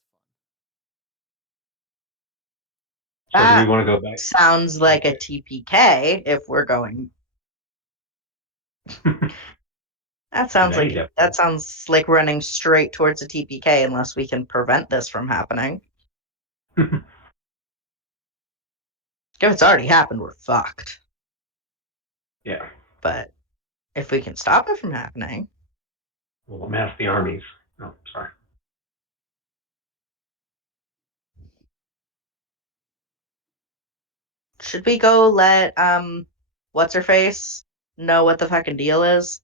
So do we That want to go back? sounds like a TPK if we're going. That sounds like running straight towards a TPK unless we can prevent this from happening. If it's already happened, we're fucked. Yeah. But if we can stop it from happening, We'll amass the armies. Oh, sorry. should we go let what's her face know what the fucking deal is?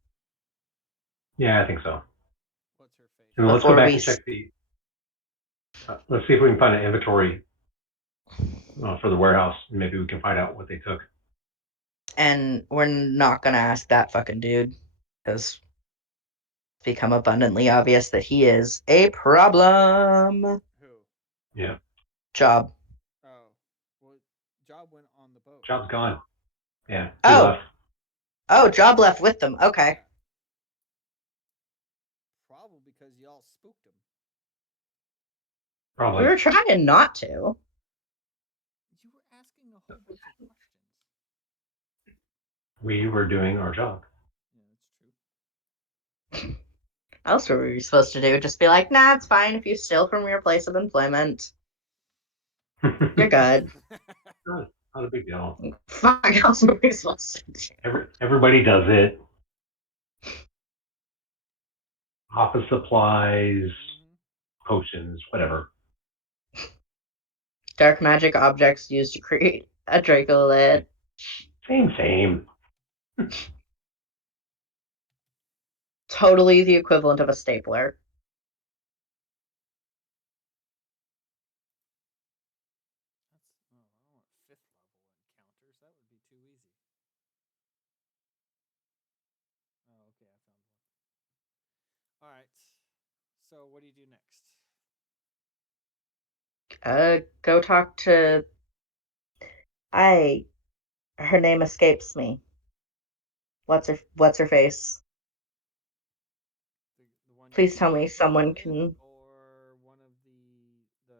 Yeah, I think so. What's her face? And let's go Before back we and check the. Let's see if we can find an inventory for the warehouse, and maybe we can find out what they took. and we're not gonna ask that fucking dude because it's become abundantly obvious that he is a problem. Who? Yeah, Job. Oh, well, Job went on the boat. job's gone. Yeah, he Oh. left. Oh, Job left with them. Okay. Yeah. Probably because y'all spooked him. Probably. We were trying not to. You were asking a whole bunch of questions. We were doing our job. Yeah, that's true. What else were we supposed to do? Just be like, nah, it's fine if you steal from your place of employment. You're good. not a big deal. Fuck, what else were we supposed to do? Everybody does it. Office supplies, potions, whatever. Dark magic objects used to create a Dragonlance. Same. Totally the equivalent of a stapler. I don't want 5th level encounters. That would be too easy. Oh, okay, I found one. All right. So, what do you do next? Go talk to. Her name escapes me. What's her face? The one Please tell me with, someone can. or one of the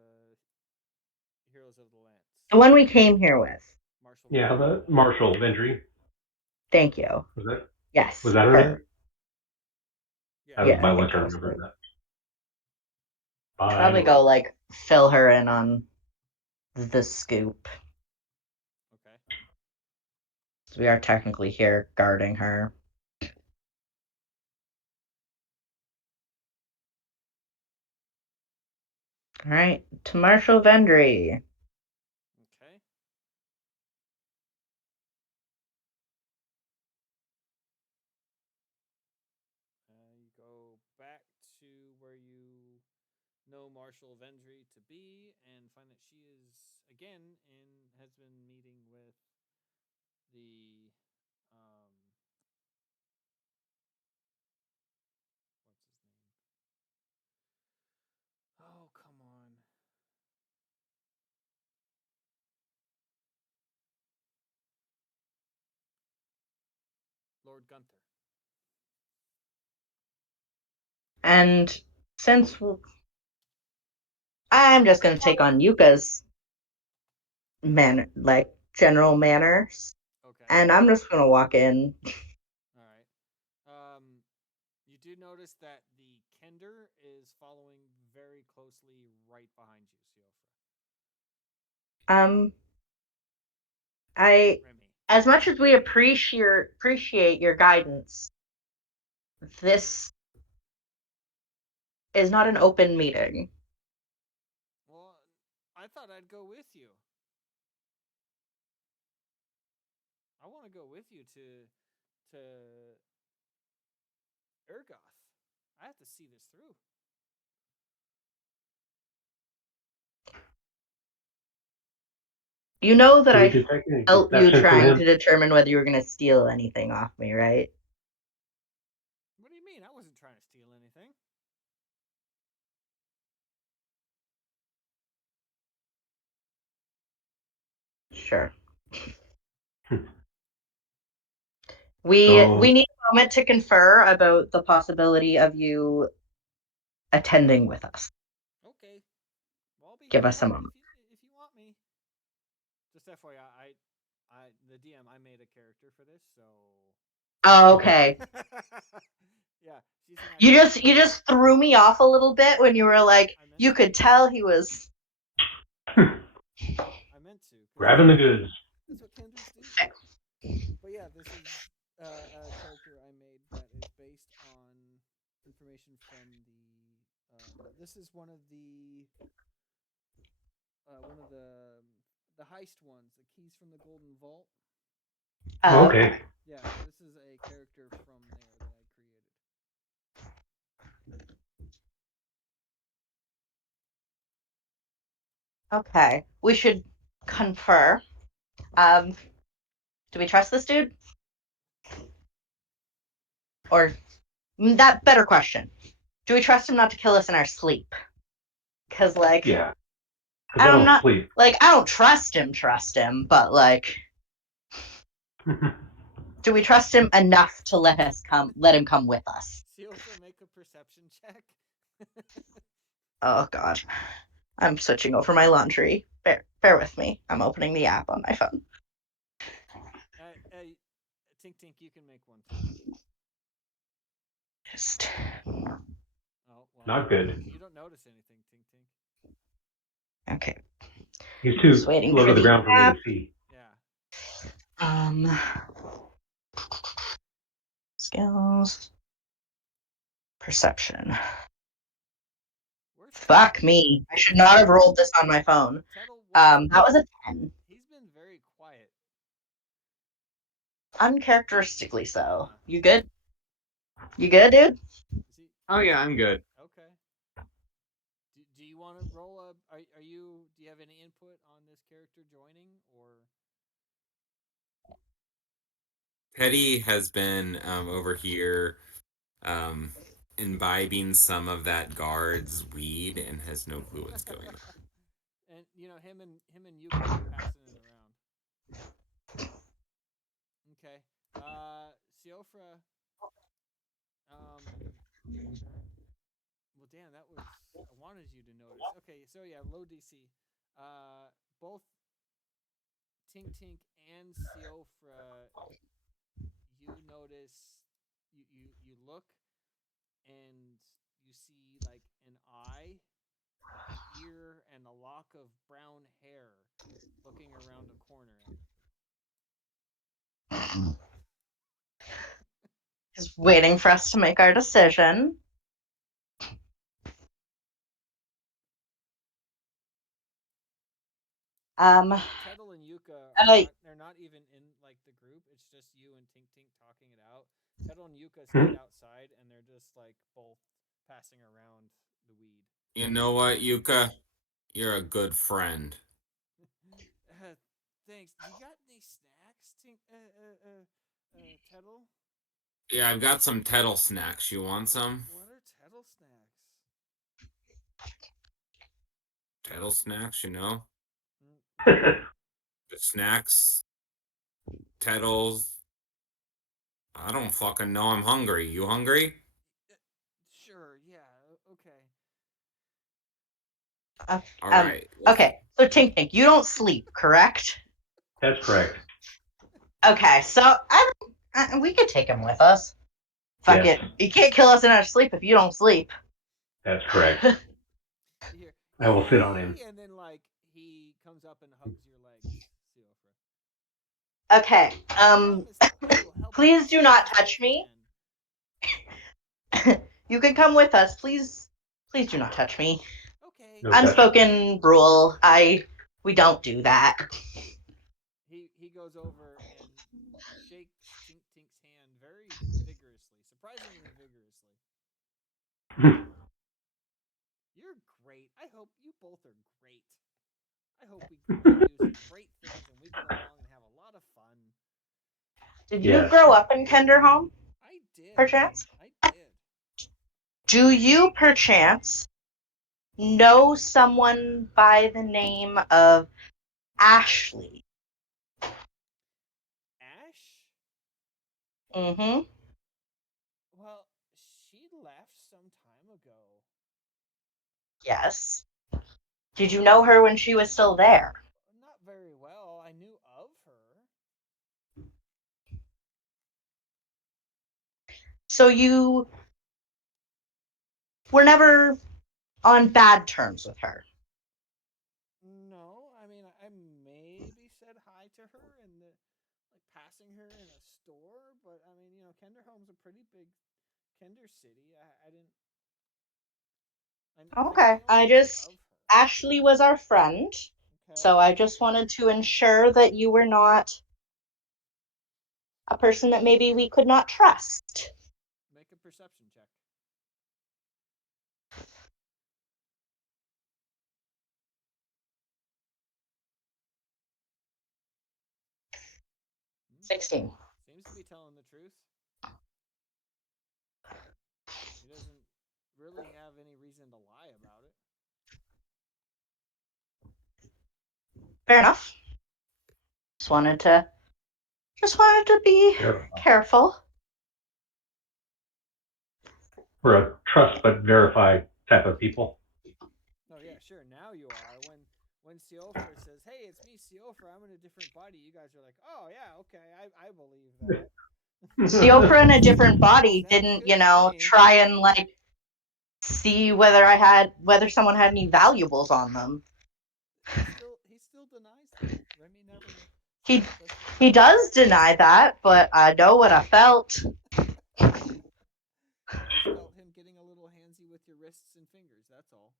Heroes of the Lance. The one we came here with. Marshall. Yeah, the Marshall Vendry. Thank you. Was that? Yes. Was that her name? Yeah. That was Yeah, my I think liquor. that was Remember right. that? Probably go like fill her in on the scoop. Okay. We are technically here guarding her. All right, to Marshall Vendry. Okay. You go back to where you know Marshall Vendry to be and find that she is again has been meeting with the what's his name? Oh, come on. Lord Gunther. And since I'm just going to take on Yuka's general manners, Okay. and I'm just going to walk in. All right. You do notice that the Kender is following very closely right behind you, Siofra. Remy. As much as we appreciate your guidance, this is not an open meeting. Well, I thought I'd go with you. I want to go with you to Ergoth. I have to see this through. You know that I detect any felt you deception from trying him? to determine whether you were going to steal anything off me, right? What do you mean? I wasn't trying to steal anything. Sure. We need a moment to confer about the possibility of you attending with us. Okay. Well, I'll be Give here us a moment. if you want me. Just FYI, the DM, I made a character for this, so. Oh, okay. Yeah. You just threw me off a little bit when you were like, you could tell he was. I meant to. Grabbing the goods. That's what Kenders do. But yeah, this is a character I made that is based on information from this is one of the heist ones, the keys from the Golden Vault. Okay. Yeah, so this is a character from there that I created. Okay, we should confer. Do we trust this dude? Or that better question. Do we trust him not to kill us in our sleep? Because like, Yeah. Because I I'm don't not sleep. like I don't trust him, but like, do we trust him enough to let him come with us? Siofra, make a perception check. Oh God, I'm switching over my laundry. Bear with me. I'm opening the app on my phone. Tink Tink, you can make one too. Just Oh, well, Not good. You don't notice anything, Tink Tink. okay. He's Just too waiting low for to the the ground for me app. to see. Yeah. Skills, perception. Where's Fuck Tettle? me. I should not have rolled this on my phone. Tettle, That was a 10. He's been very quiet. Uncharacteristically so. Yeah. You good? You good, dude? Is he? Oh yeah, I'm good. Okay. Do you want to roll a? Are you? Do you have any input on this character joining or? Teddy has been over here imbibing some of that guard's weed and has no clue what's going on. And him and Yuka are passing it around. Okay. Siofra. Well, damn, that was. I wanted you to notice. Okay, so yeah, low DC. Both Tink Tink and Siofra, you notice. You look, and you see like an eye, an ear, and a lock of brown hair looking around a corner at you. Just waiting for us to make our decision. Tettle and Yuka they're not even in like the group. It's just you and Tink Tink talking it out. Tettle and Yuka stayed outside and they're just like both passing around the weed. You know what, Yuka? You're a good friend. Thanks. You got any snacks, Tettle? Yeah, I've got some Tettle snacks. You want some? What are Tettle snacks? Tettle snacks, you know? Mm. The snacks, Tettles. I don't fucking know. I'm hungry. You hungry? Sure, yeah, okay. All right. Okay, so Tink Tink, you don't sleep, correct? That's correct. Okay, so we could take him with us. Fuck Yes. it. You can't kill us in our sleep if you don't sleep. That's correct. I will sit on him. And then like he comes up and hugs your legs, Okay. Please do not touch me. You can come with us. Please do not touch me. Okay. No Unspoken rule. We don't do that. He goes over and shakes Tink Tink's hand very vigorously, surprisingly vigorously. You're great. I hope you both are great. I hope we do some great things and we get along and have a lot of fun. Did you grow up in Kender home? I did. Perchance? I did. Do you perchance know someone by the name of Ashley? Ash? Mm-hmm. Well, she left some time ago. Yes. Did you know her when she was still there? Not very well. I knew of her. So you were never on bad terms with her? No, I mean, I maybe said hi to her in the, like, passing her in a store, but I mean, Kender Home's a pretty big Kender city. I didn't. Okay. Ashley was our friend, so I just wanted to ensure that you were not a person that maybe we could not trust. Make a perception check. 16. Seems to be telling the truth. He doesn't really have any reason to lie about it. Fair enough. Just wanted to be careful. We're a trust but verify type of people. Oh yeah, sure. Now you are. When Siofra says, "Hey, it's me, Siofra. I'm in a different body," you guys are like, "Oh yeah, okay, I believe that." Siofra in a different body Sounds didn't, good to me. try and like see whether someone had any valuables on them. He still denies that. Remy never. He said that's what he does deny that, but I know what I felt. You just felt him getting a little handsy with your wrists and fingers. That's all.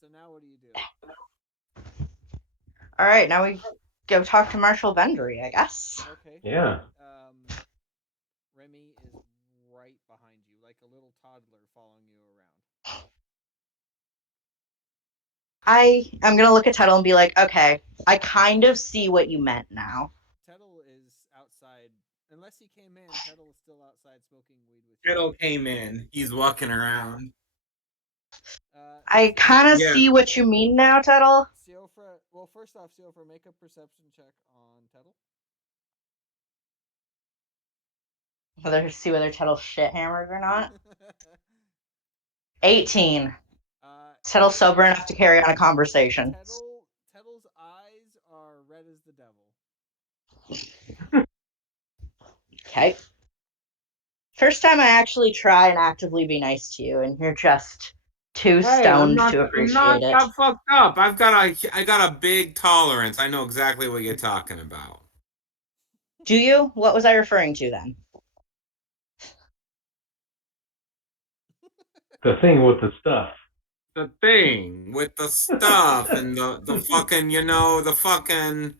So now what do you do? All right, now we go talk to Marshal Vendry, I guess. Okay. Yeah. Remy is right behind you, like a little toddler following you around. I'm gonna look at Tuttle and be like, okay, I kind of see what you meant now. Tuttle is outside. Unless he came in, Tuttle is still outside smoking weed with you. Kettle came in. He's walking around. I kind of see what you mean now, Tuttle. Siofra, well, first off, Siofra, make a perception check on Tuttle. See whether Tuttle's shit hammered or not. 18. Tuttle's sober enough to carry on a conversation. Tuttle's eyes are red as the devil. Okay. First time I actually try and actively be nice to you, and you're just too stoned to appreciate it. Not fucked up. I got a big tolerance. I know exactly what you're talking about. Do you? What was I referring to then? The thing with the stuff. The thing with the stuff and the fucking,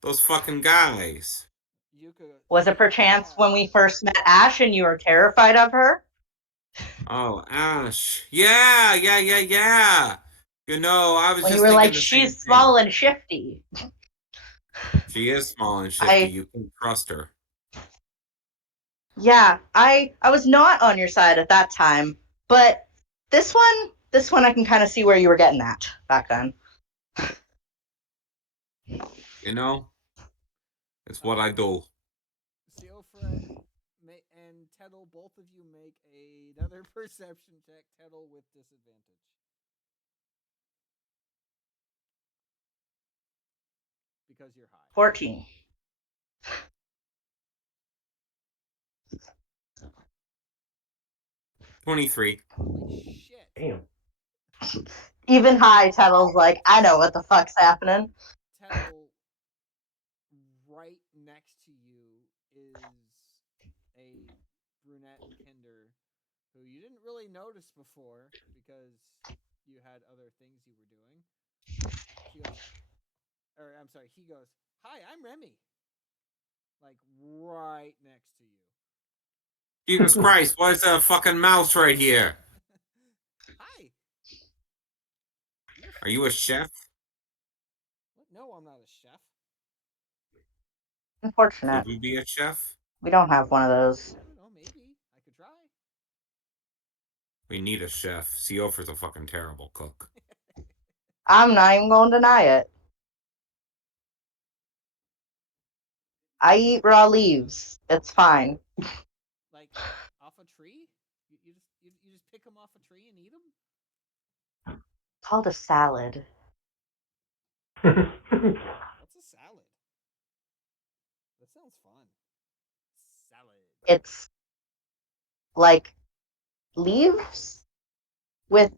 those fucking guys. Was it perchance when we first met Ash and you were terrified of her? Oh, Ash. Yeah. I was when just you were thinking like, the she's same small thing. and shifty. She is small and shifty. You can trust her. Yeah, I was not on your side at that time, but this one I can kind of see where you were getting at back then. It's what I do. Siofra and Tettle, both of you make another perception check. Tettle with disadvantage. Because you're high. 14. 23. Holy shit. Damn. Even high, Tettle's like, I know what the fuck's happening. Tettle, right next to you is a brunette Kender who you didn't really notice before because you had other things you were doing. He goes, "Hi, I'm Remy." Like right next to you. Jesus Christ, why is there a fucking mouse right here? Hi. Are you a chef? What? No, I'm not a chef. Unfortunate. Could you be a chef? We don't have one of those. I don't know, maybe. I could try. We need a chef. Siofra's a fucking terrible cook. I'm not even going to deny it. I eat raw leaves. It's fine. Like off a tree? You just pick them off a tree and eat them? It's called a salad. What's a salad? That sounds fun. Salad. It's like leaves with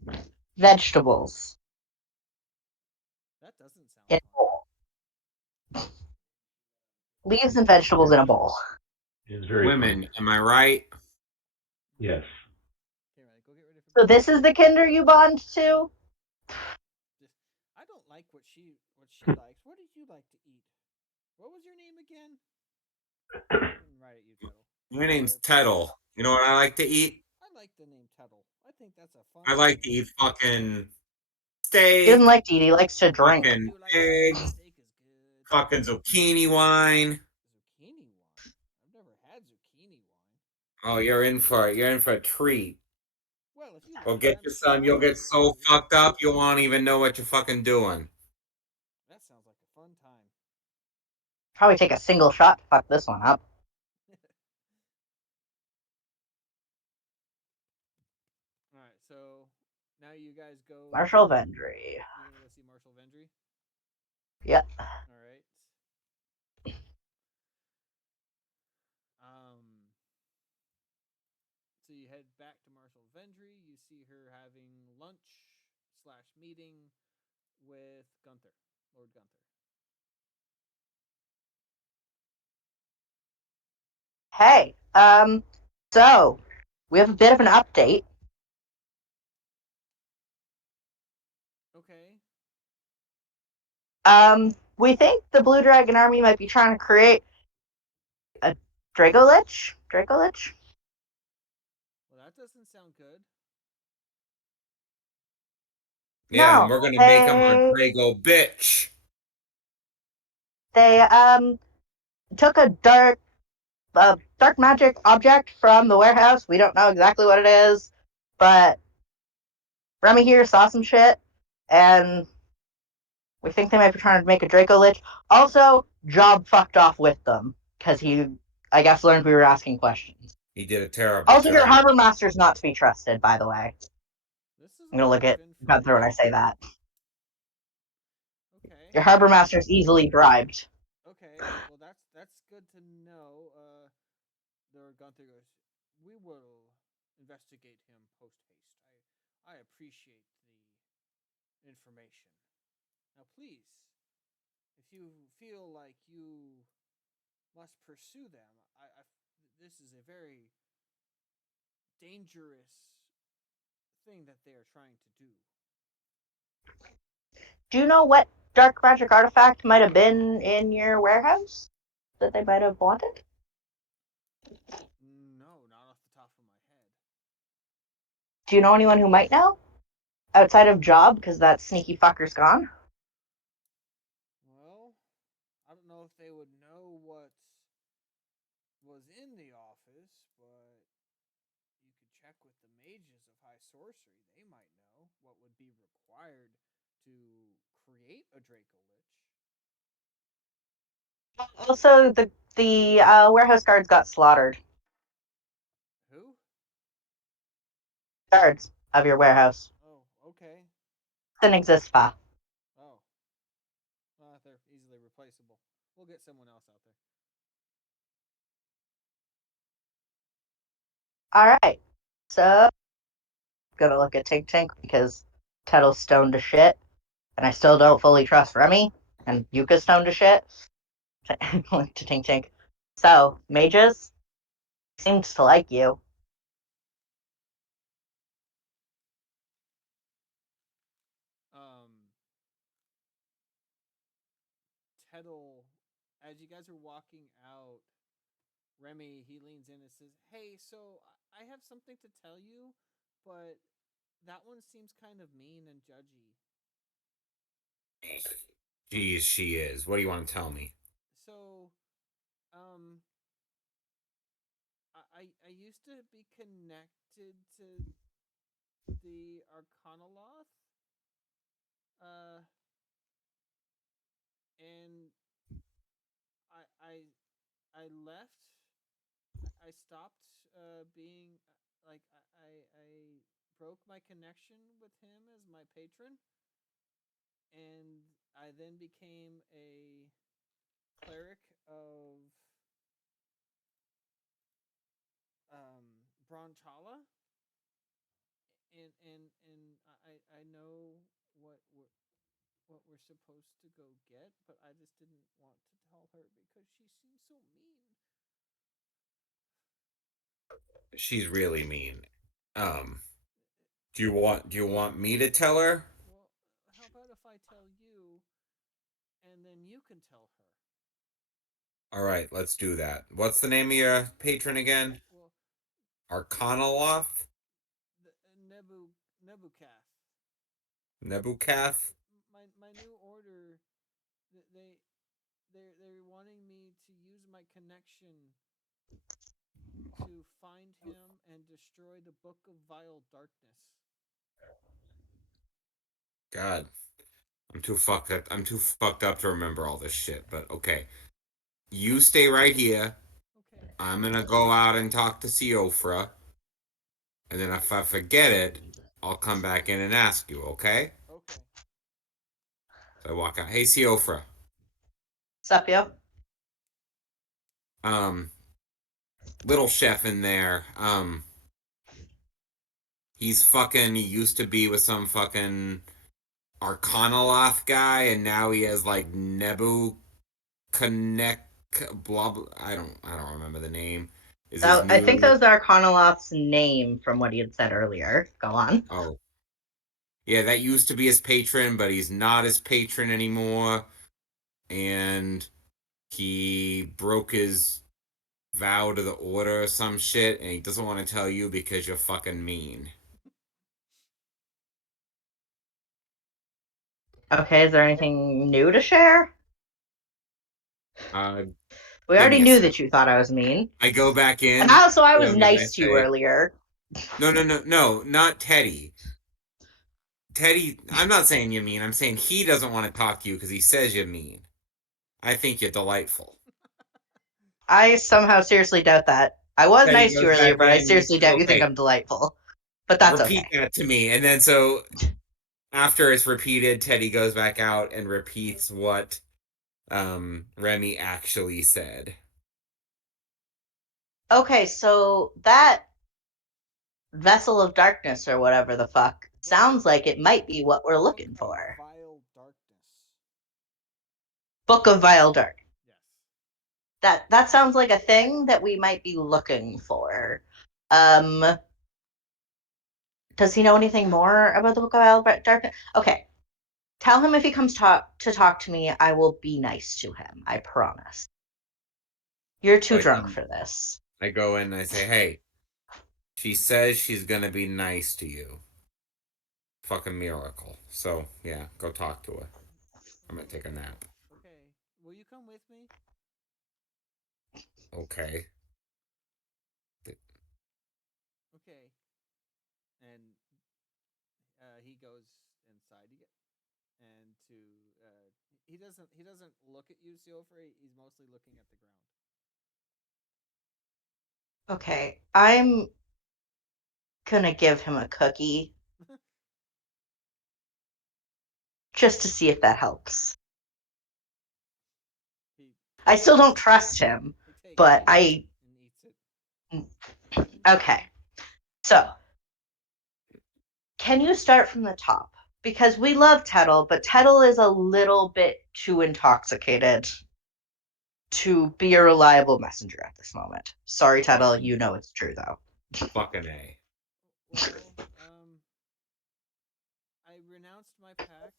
vegetables. That doesn't sound in a fun. bowl. Leaves and vegetables in a bowl. It's very Women, fun. am I right? Yes. Okay, right. Go get ready for So this is the Kender you bond to? I don't like what she likes. What did you like to eat? What was your name again? Right at you, Tuttle. My name's Tettle. You know what I like to eat? I like the name Tuttle. I think that's a fun I like name. to eat fucking He steak, doesn't like to eat. He likes to drink. I fucking do like eggs, steak is good. fucking zucchini wine. Zucchini wine. I've never had zucchini wine. Oh, you're in for it. You're in for a treat. Well, if you Go like it, get I'm your sure son. I'll You'll be get so interested. fucked up you won't even know what you're fucking doing. That sounds like a fun time. Probably take a single shot to fuck this one up. All right, so now you guys go. Marshall Vendry. You're gonna go see Marshall Vendry. Yep. All right. So you head back to Marshall Vendry. You see her having lunch/meeting with Gunther, Lord Gunther. Hey, so we have a bit of an update. Okay. We think the Blue Dragon Army might be trying to create a Dracolich? Dracolich? Well, that doesn't sound good. Yeah, and No, we're gonna make him our Drago bitch. they took a dark magic object from the warehouse. We don't know exactly what it is, but Remy here saw some shit, and we think they might be trying to make a Dracolich. Also, Job fucked off with them because he, I guess, learned we were asking questions. He did a terrible Also, your job. harbor master's not to be trusted, by the way. This is I'm gonna look at Gunther when I say that. Okay. Your harbor master's easily bribed. Okay. Well, that's good to know. Lord Gunther goes. We will investigate him post haste. I appreciate the information. Now, please, if you feel like you must pursue them, this is a very dangerous thing that they are trying to do. Do you know what dark magic artifact might have been in your warehouse that they might have wanted? No, not off the top of my head. Do you know anyone who might know? Outside of Job, because that sneaky fucker's gone? Well, I don't know if they would know what was in the office, but you could check with the mages of high sorcery. They might know what would be required to create a Draco Lich. Also, the warehouse guards got slaughtered. Who? Guards of your warehouse. Oh, okay. Didn't exist, pa. Oh. They're easily replaceable. We'll get someone else out there. Alright. So, gonna look at Tink Tink because Tettle's stoned to shit. And I still don't fully trust Remy. And Yuka's stoned to shit. Look to Tink Tink. So, mages? Seems to like you. Tettle, as you guys are walking out, Remy, he leans in and says, "Hey, so I have something to tell you, but that one seems kind of mean and judgy." Jeez, she is. What do you want to tell me? So, I used to be connected to the Arcanoloth, and I left. I stopped being like I broke my connection with him as my patron, and I then became a cleric of Bronchala, and I know what we're supposed to go get, but I just didn't want to tell her because she seems so mean. She's really mean. Do you want me to tell her? Well, how about if I tell you, and then you can tell her? All right, let's do that. What's the name of your patron again? Well, Arcanoloth? Nebucath. Nebukath? My new order, they're wanting me to use my connection to find him and destroy the Book of Vile Darkness. God. I'm too fucked up to remember all this shit, but okay. You stay right here. Okay. I'm gonna go out and talk to Siofra. And then if I forget it, I'll come back in and ask you, okay? Okay. So I walk out. Hey Siofra. Sup, yo? Little chef in there. He used to be with some fucking Arcanoloth guy, and now he has like Nebu Connect blah blah. I don't remember the name. Is his I think that new was Arcanoloth's name from what he had said earlier. Go on. Oh. Yeah, that used to be his patron, but he's not his patron anymore. And he broke his vow to the order or some shit, and he doesn't want to tell you because you're fucking mean. Okay, is there anything new to share? We Give already me a knew sec. that you thought I was mean. I go back in. And also, I was and I nice to you say, earlier. No, not Teddy. Teddy, I'm not saying you're mean. I'm saying he doesn't want to talk to you because he says you're mean. I think you're delightful. I somehow seriously doubt that. I was Teddy nice to you goes earlier, back but I in and he seriously says, doubt you think okay, I'm delightful. But that's repeat okay. that to me. And then so after it's repeated, Teddy goes back out and repeats what Remy actually said. Okay, so that vessel of darkness or whatever the fuck sounds like it might be what we're looking Book of for. Vile Darkness. Book of Vile Dark. Yes. That sounds like a thing that we might be looking for. Does he know anything more about the Book of Vile Darkness? Okay. Tell him if he comes to talk to me, I will be nice to him. I promise. You're too drunk for this. I go in and I say, hey, she says she's gonna be nice to you. Fucking miracle. So, yeah, go talk to her. I'm gonna take a nap. Okay. Will you come with me? Okay. Okay. And he goes inside. And he doesn't look at you, Siofra. He's mostly looking at the ground. Okay, I'm gonna give him a cookie just to see if that helps. I still don't trust him, but and eats it. Okay. So, can you start from the top? Because we love Tettle, but Tettle is a little bit too intoxicated to be a reliable messenger at this moment. Sorry, Tettle, you know it's true though. Fucking A. Well, I renounced my pact,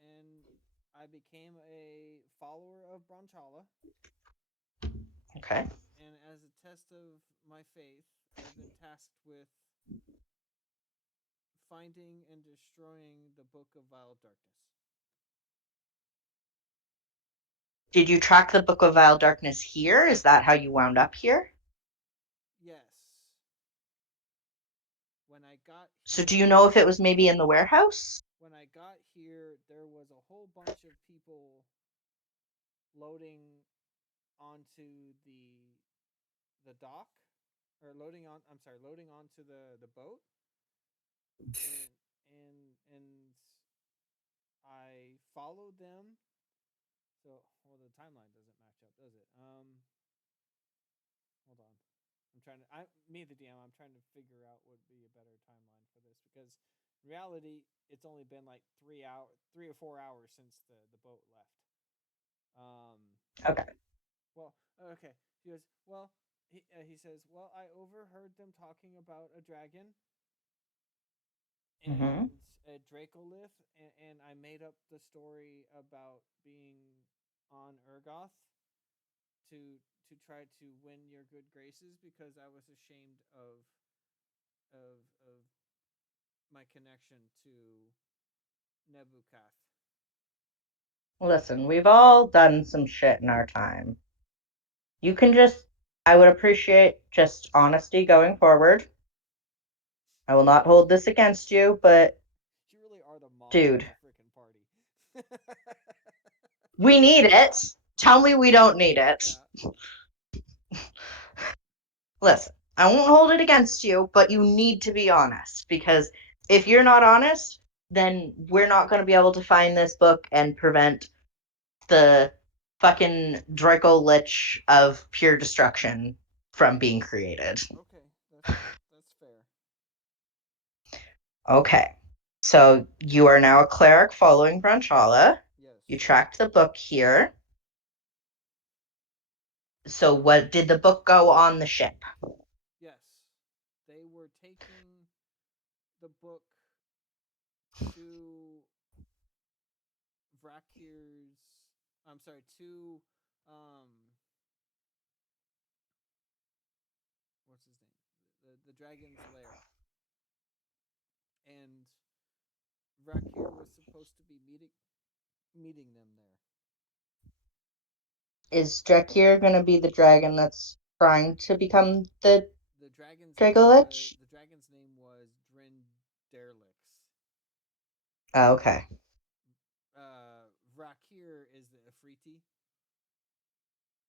and I became a follower of Bronchala. Okay. And as a test of my faith, I've been tasked with finding and destroying the Book of Vile Darkness. Did you track the Book of Vile Darkness here? Is that how you wound up here? Yes. When I got here, So do you know if it was maybe in the warehouse? When I got here, there was a whole bunch of people loading onto the dock, or loading onto the boat, and I followed them. So, well, the timeline doesn't match up, does it? Hold on. The DM, I'm trying to figure out what would be a better timeline for this, because in reality, it's only been like 3 or 4 hours since the boat left. Okay. Well, okay. He goes, well, he says, well, I overheard them talking about a dragon and a Dracolith, and I made up the story about being on Urgoth to try to win your good graces, because I was ashamed of my connection to Nebukath. Listen, we've all done some shit in our time. You can I would appreciate just honesty going forward. I will not hold this against you, but You really are the mom dude, of the freaking party. we need it. Tell me we don't need it. Yeah. Listen, I won't hold it against you, but you need to be honest, because if you're not honest, then we're not going to be able to find this book and prevent the fucking Draco Lich of pure destruction from being created. Okay, that's fair. Okay. So you are now a cleric following Branchala. Yes. You tracked the book here. So what did the book go on the ship? Yes. They were taking the book to Vrakir's to what's his name? The dragon's lair. And Vrakir was supposed to be meeting them there. Is Drakir going to be the dragon that's trying to become the dragon's Draco Lich? The dragon's name was Drinderlix. Oh, okay. Vrakir is the Afriti,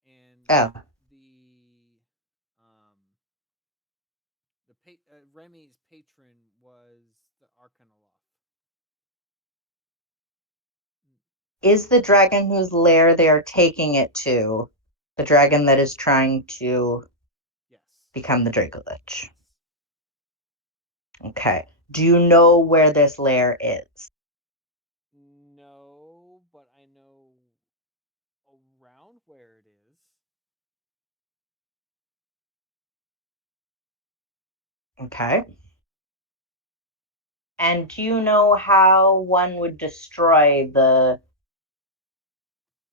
and Oh. Remy's patron was the Arcanoloth. Is the dragon whose lair they are taking it to the dragon that is trying to become the Draco Lich? Yes. Okay. Do you know where this lair is? No, but I know around where it is. Okay. And do you know how one would destroy the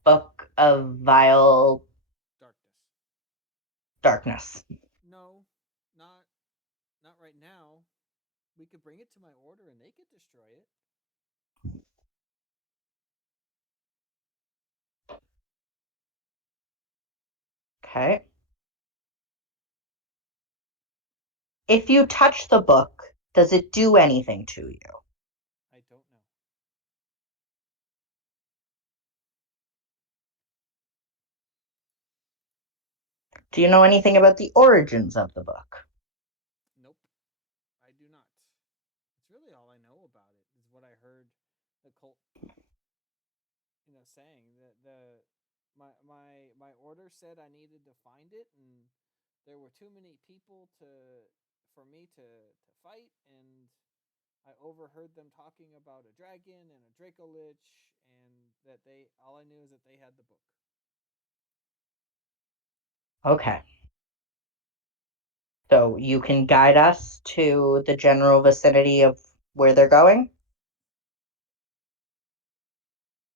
Book of Vile Darkness? No, not right now. We could bring it to my order and they could destroy it. Okay. If you touch the book, does it do anything to you? I don't know. Do you know anything about the origins of the book? Nope, I do not. It's really all I know about it is what I heard the cult, saying that my order said I needed to find it, and there were too many people for me to fight, and I overheard them talking about a dragon and a Draco Lich, and that all I knew is that they had the book. Okay. So you can guide us to the general vicinity of where they're going?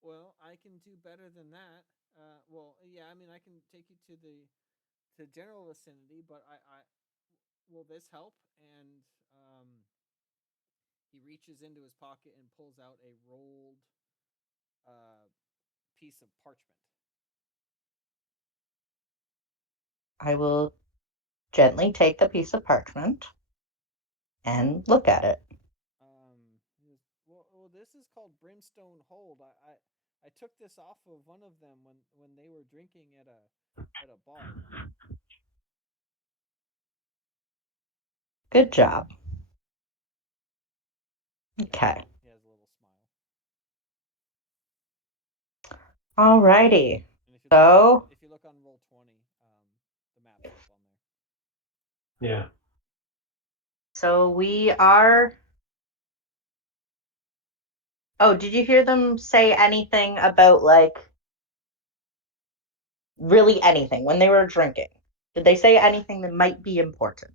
Well, I can do better than that. I can take you to the general vicinity, but will this help? And he reaches into his pocket and pulls out a rolled piece of parchment. I will gently take the piece of parchment and look at it. Well, this is called Brimstone Hold. I took this off of one of them when they were drinking at a bar. Good job. Okay. He has a little smile. Alrighty. If you look on Roll20, the map's up on there. Yeah. So we are. Oh, did you hear them say anything about, really anything when they were drinking? Did they say anything that might be important?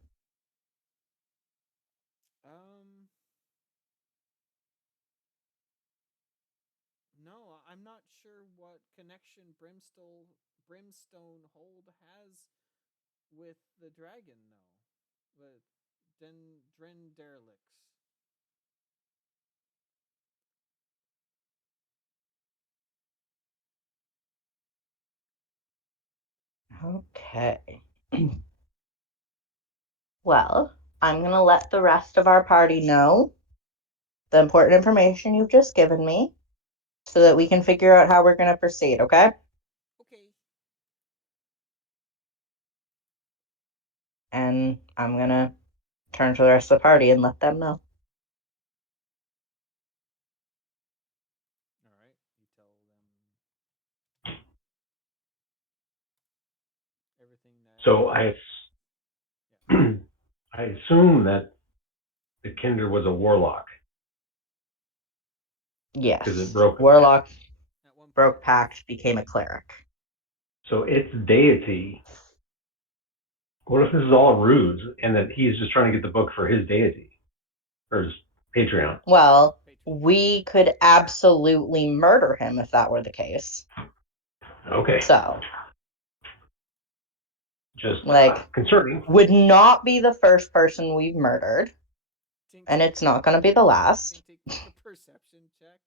No, I'm not sure what connection Brimstone Hold has with the dragon, though. With Drenderlix. Okay. Well, I'm going to let the rest of our party know the important information you've just given me so that we can figure out how we're going to proceed, okay? Okay. And I'm going to turn to the rest of the party and let them know. All right. You tell them everything that. So I assume that the Kender was a warlock Yes. because it broke. Warlock At one point, broke pact, became a cleric. So its deity. What if this is all a ruse and that he's just trying to get the book for his deity or his Patreon? Well, Patron. we could absolutely murder him if that were the case. Okay. So, Just like, concerning. would not be the first person we've murdered, Tink, and tink, it's not going to be the last. tink, tink, make a perception check.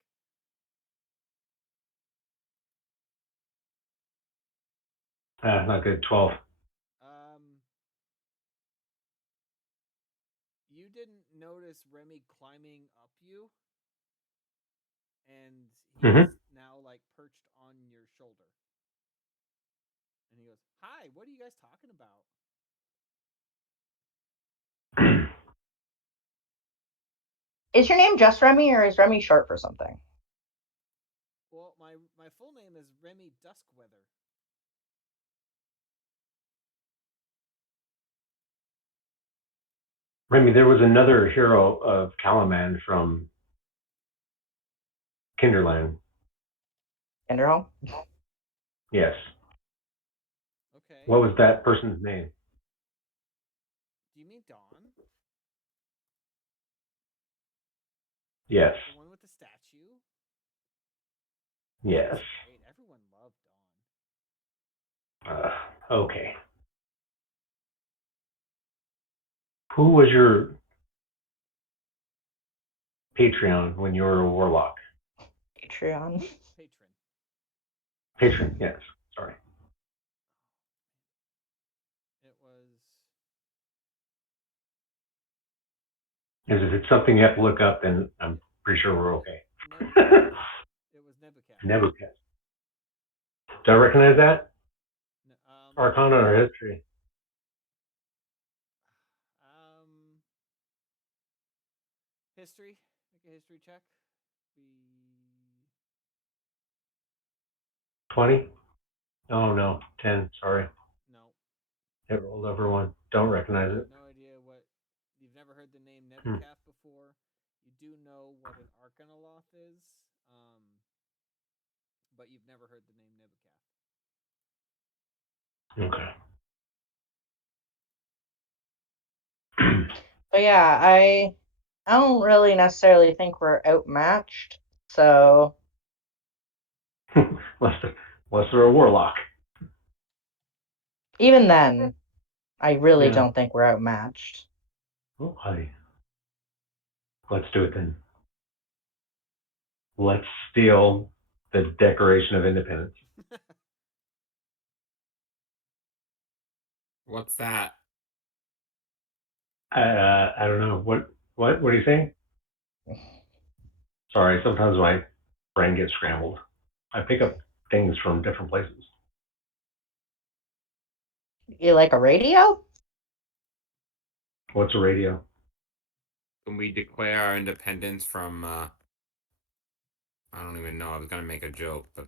Not good. 12. You didn't notice Remy climbing up you, and he's now like perched on your shoulder. And he goes, "Hi, what are you guys talking about?" Is your name just Remy, or is Remy short for something? Well, my full name is Remy Duskweather. Remy, there was another hero of Kalaman from Kinderland. Kenderhall? Yes. Okay. What was that person's name? Do you mean Dawn? Yes. The one with the statue? Yes. Great. Everyone loved Dawn. Okay. Who was your Patreon when you were a warlock? Patreon. Patron. Patron, yes. Sorry. It was. If it's something you have to look up, then I'm pretty sure we're okay. It was Nebuchadnezzar. Nebuchadnezzar. Do I recognize that? No, Arcana or history? History. Make a history check. 20? Oh no, 10. Sorry. No. It rolled over one. Don't recognize it. No idea what. You've never heard the name Nebuchadnezzar before. You do know what an Arcanoloth is, but you've never heard the name Nebuchadnezzar. Okay. But yeah, I don't really necessarily think we're outmatched. So unless they're a warlock. even then, I really Yeah. don't think we're outmatched. Oh, honey. Let's do it then. Let's steal the Declaration of Independence. What's that? I don't know. What are you saying? Sorry, sometimes my brain gets scrambled. I pick up things from different places. You like a radio? What's a radio? Can we declare our independence from I don't even know. I was gonna make a joke, but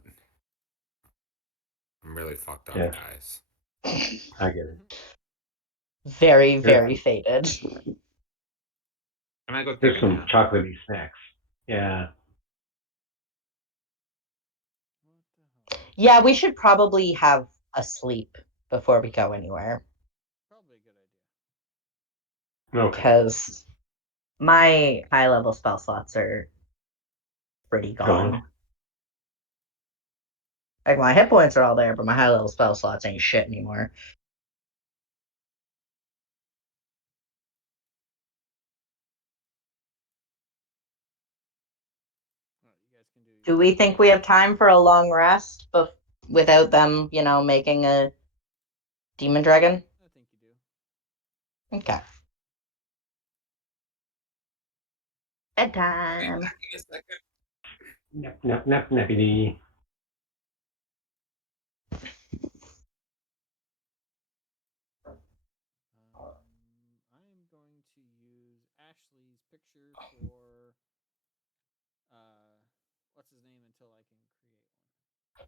I'm really fucked up, Yes. guys. I get it. Very, very faded. Can I go take There's a some nap? chocolatey snacks. Yeah. Yeah, we should probably have a sleep before we go anywhere. Probably a good idea. Okay. Because my high level spell slots are pretty gone. Like my hit points are all there, but my high level spell slots ain't shit anymore. You guys can do. Do we think we have time for a long rest without them, making a demon dragon? I think you do. Okay. Bedtime. Nap, nap, nap, nappity. I am going to use Ashley's picture for what's his name until I can create one.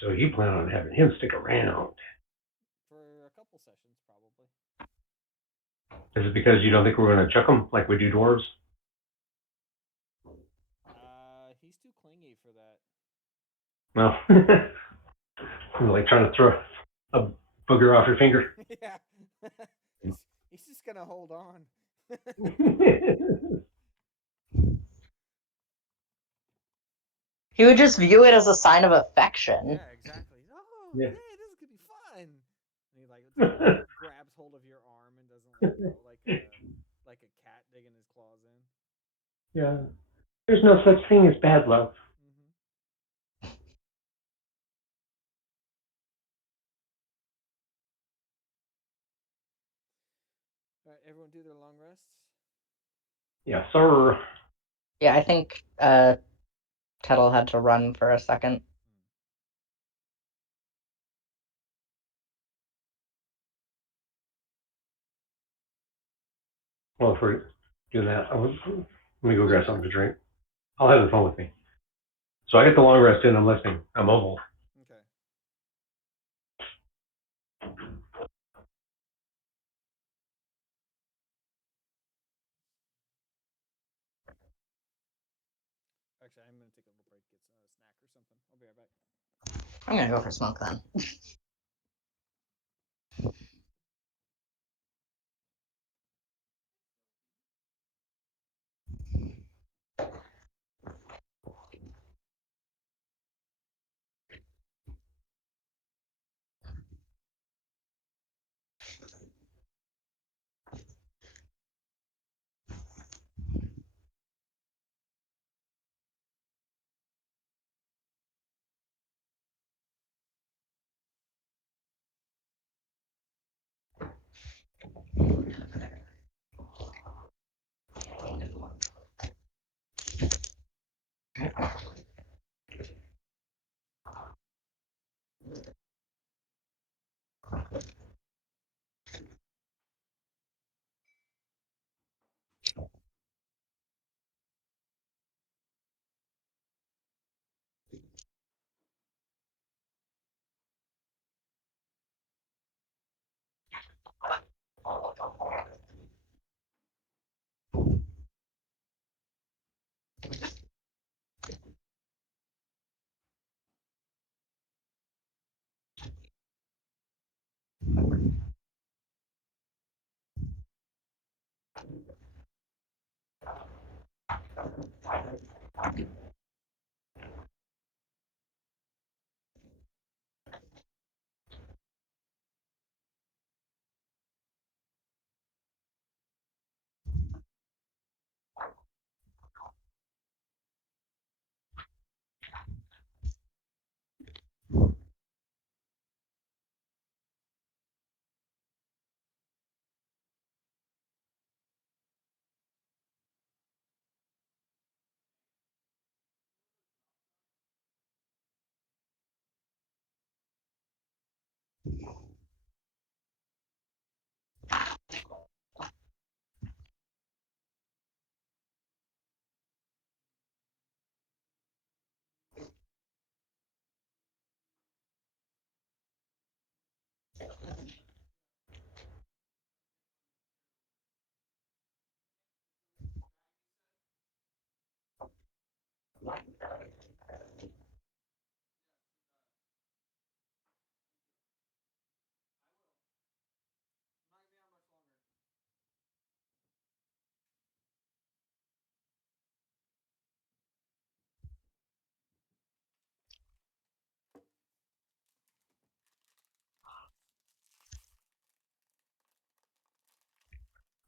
So you plan on having him stick around? For a couple sessions, probably. Is it because you don't think we're going to chuck him like we do dwarves? He's too clingy for that. Well, like trying to throw a booger off your finger. Yeah. he's just gonna hold on. He would just view it as a sign of affection. Yeah, exactly. Oh, Yeah. yeah, this is gonna be fun. And he like grabs hold of your arm and doesn't let go, like a cat digging his claws in. Yeah. There's no such thing as bad love. Mm-hmm. All right, everyone do their long rests. Yeah, sir. Yeah, I think Tuttle had to run for a second. Well, if we're doing that, let me go grab something to drink. I'll have the phone with me. So I get the long rest in. I'm listening. I'm mobile. Okay. Actually, I'm gonna take a little break, get a snack or something. I'll be right back. I'm gonna go for smoke then.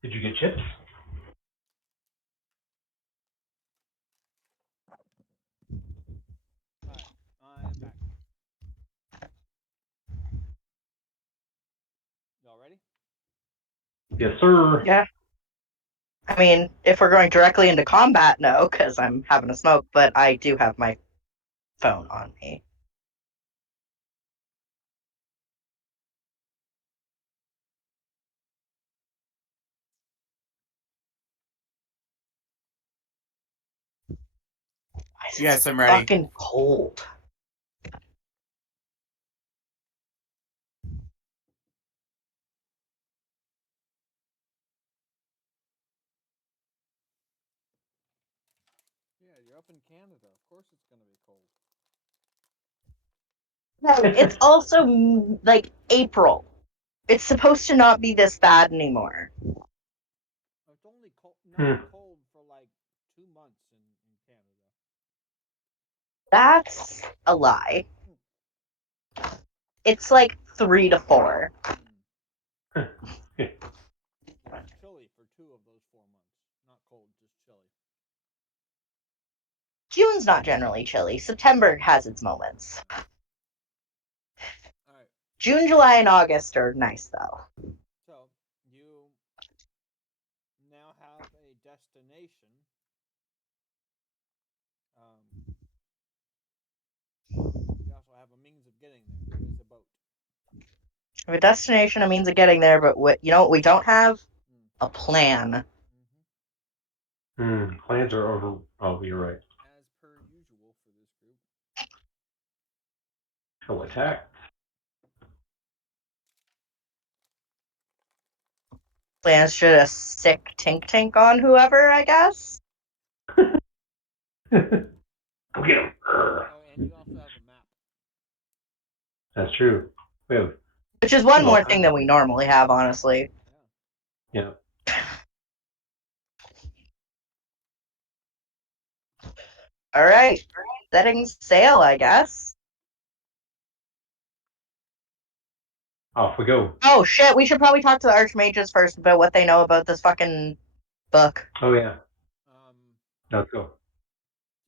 Did you get chips? All right, I am back. Yes, sir. Yeah. I mean, if we're going directly into combat, no, because I'm having a smoke, but I do have my phone on me. Yes, I'm ready. Fucking cold. Yeah, you're up in Canada. Of course it's going to be cold. No, it's also like April. It's supposed to not be this bad anymore. It's only not cold for like 2 months in Canada. That's a lie. It's like 3 to 4. It's chilly for 2 of those 4 months. Not cold, just chilly. June's not generally chilly. September has its moments. All right. June, July, and August are nice though. So you now have a destination. You also have a means of getting there. There is a boat. We have a destination, a means of getting there, but what you know what we don't have? A plan. Plans are over. Oh, you're right. As per usual for this group. He'll attack. Plans should a sick tink on whoever, I guess. Go get him. Oh, and you also have a map. That's true. We have. Which is one more thing than we normally have, honestly. Yeah. All right, setting sail, I guess. Off we go. Oh shit, we should probably talk to the archmages first about what they know about this fucking book. Oh yeah. Let's go.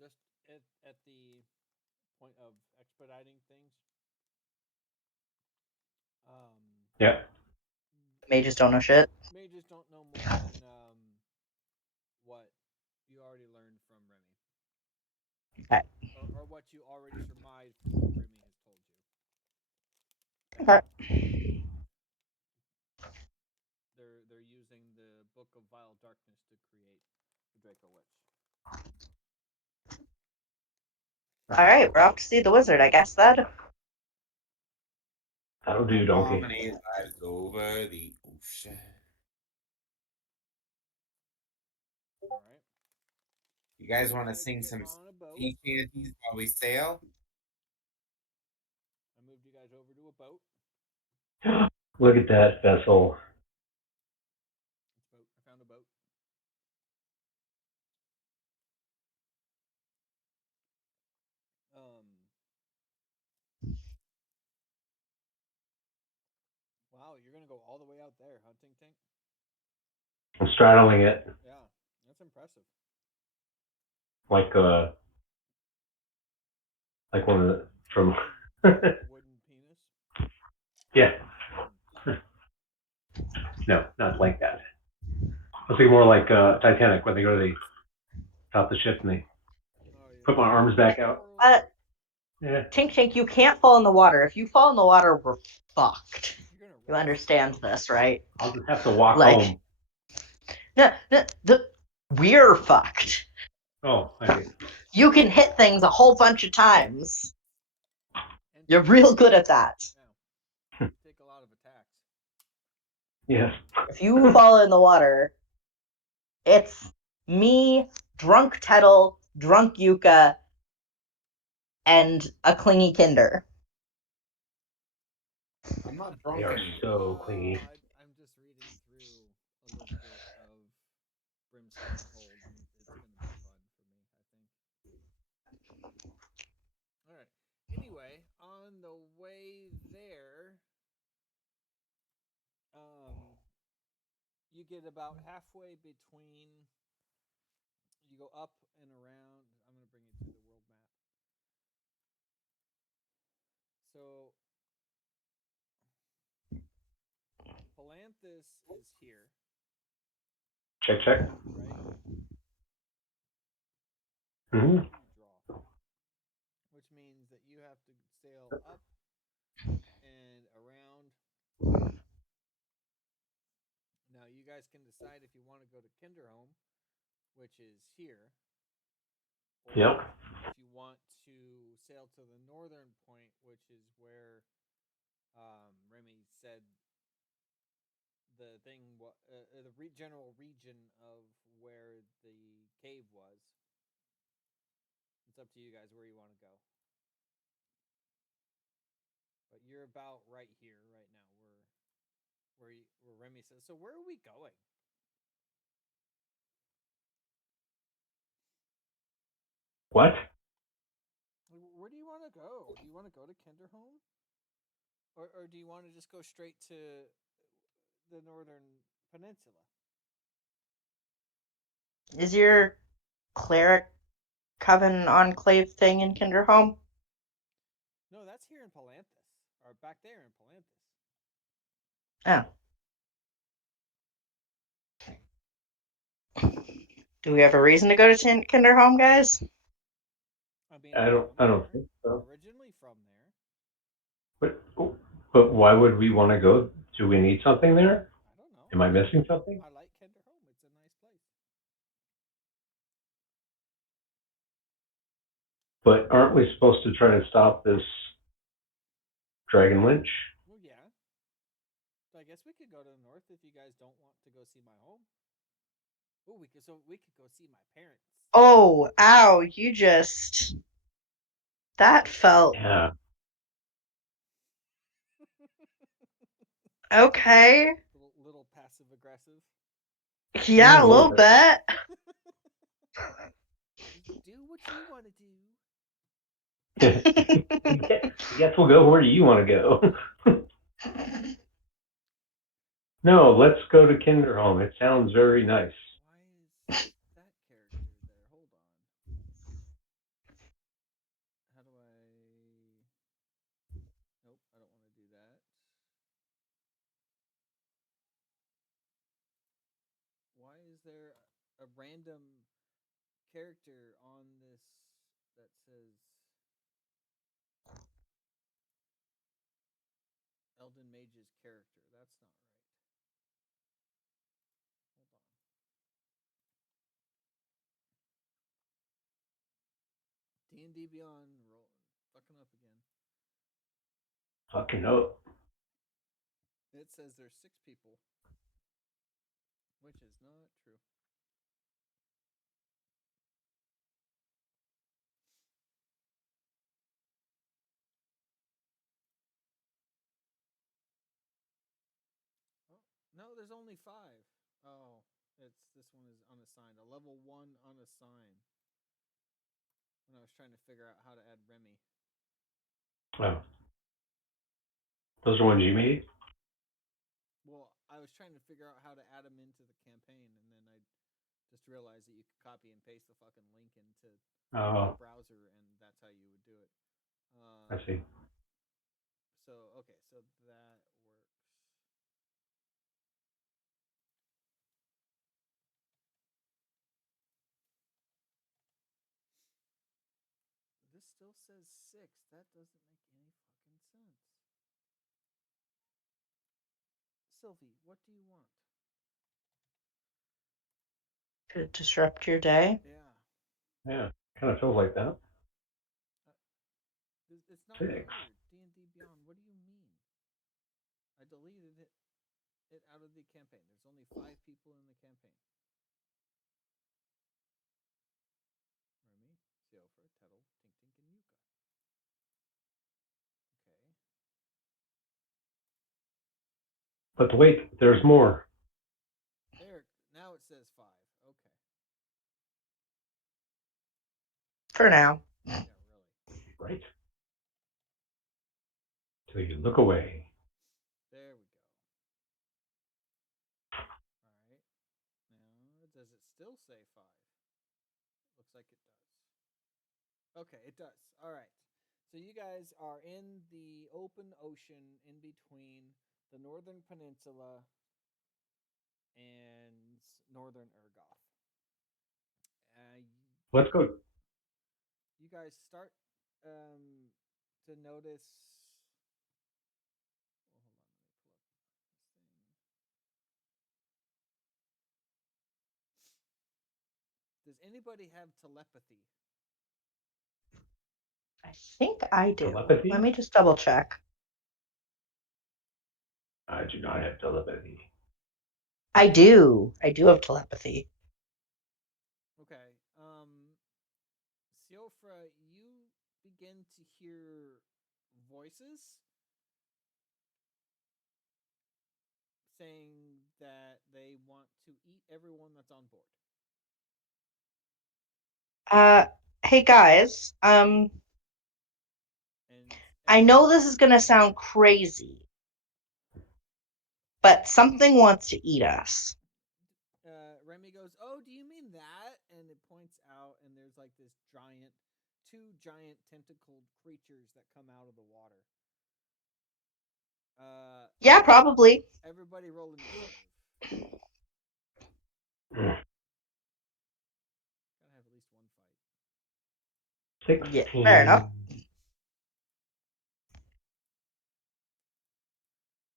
Just at the point of expediting things. Yeah. Mages don't know shit. Mages don't know more than what you already learned from Remy. Okay. Or what you already surmised from what Remy has told you. Okay. They're using the Book of Vile Darkness to create the Draco Witch. Alright, we're off to see the wizard, I guess then. That'll do, donkey. Promenade lies over the ocean. Alright. You guys want to sing some sea shanties while we sail? I moved you guys over to a boat. Look at that vessel. I found a boat. Wow, you're gonna go all the way out there, huh, Tink Tink? I'm straddling it. Yeah, that's impressive. Like one of the from. Wooden penis. Yeah. No, not like that. I was thinking more like Titanic when they go to the top of the ship and they put my arms back out. Yeah. Tink, you can't fall in the water. If you fall in the water, we're fucked. You understand this, right? I'll just have to walk home. No, we're fucked. Oh, I see. You can hit things a whole bunch of times. You're real good at that. Yeah. Take a lot of attacks. Yes. If you fall in the water, it's me, drunk Tettle, drunk Yuka, and a clingy Kender. I'm not drunk They are anymore. so clingy. I'm just reading through a little bit of Brimstone Hold, and it's going to be fun for me, I think. All right. Anyway, on the way there, you get about halfway between. You go up and around. I'm going to bring you to the world map. So, Palanthas Palanthas is here. Check, check. Right? Mm-hmm. Draw. Which means that you have to sail up and around. Now you guys can decide if you want to go to Kinderholm, which is here. Or Yep. if you want to sail to the northern point, which is where Remy said the thing, the general region of where the cave was. It's up to you guys where you want to go. But you're about right here, right now, where Remy says. So where are we going? What? Where do you want to go? Do you want to go to Kinderholm? Or do you want to just go straight to the northern peninsula? Is your cleric coven enclave thing in Kinderholm? No, that's here in Palanthas. Or back there in Palanthas. Oh. Do we have a reason to go to Kinderholm, guys? I mean, I don't think so. Originally from there. But why would we want to go? Do we need something there? I don't know. Am I missing something? I like Kinderholm. It's a nice place. But aren't we supposed to try to stop this Dragonlance? Well, yeah. So I guess we could go to the north if you guys don't want to go see my home. Oh, we could go see my parents. Oh, ow, you just... That felt... Yeah. Okay. Little passive aggressive. Yeah, a little bit. Do what you want to do. I guess we'll go where you want to go. No, let's go to Kinderholm. It sounds very nice. Why is that character there? Hold on. How do I... Nope, I don't want to do that. Why is there a random character on this that says Elden Mage's character? That's not right. Hold on. D&D Beyond fucking up again. Fucking up. It says there's 6 people, which is not true. Oh, no, there's only 5. Oh, this one is unassigned. A level 1 unassigned. When I was trying to figure out how to add Remy. Oh. Those are ones you made? Well, I was trying to figure out how to add them into the campaign, and then I just realized that you could copy and paste the fucking link into the browser, and that's how you would do it. I see. So, okay, so that works. This still says 6. That doesn't make any fucking sense. Sylvie, what do you want? Could it disrupt your day? Yeah. Yeah, kind of feels like that. It's not 6. here. D&D Beyond. What do you mean? I deleted it out of the campaign. There's only 5 people in the campaign. Remy, Siofra, Tettle, Tink Tink, and Yuka. Okay. But wait, there's more. There. Now it says 5. Okay. For now. Yeah, really. Right. So you look away. There we go. All right. Now, does it still say 5? Looks like it does. Okay, it does. All right. So you guys are in the open ocean in between the northern peninsula and northern Urgoth. Let's go. You guys start to notice. Well, hold on, let me pull up this thing. Does anybody have telepathy? I think I do. Telepathy? Let me just double check. I do not have telepathy. I do. I do have telepathy. Okay. Siofra, you begin to hear voices saying that they want to eat everyone that's on board. Hey guys, And I know this is gonna sound crazy, but something wants to eat us. Remy goes, "Oh, do you mean that?" And it points out, and there's like this two giant tentacled creatures that come out of the water. Yeah, probably. Everybody roll initiative. Mm. Gotta have at least one fight. 16. Yeah, fair enough.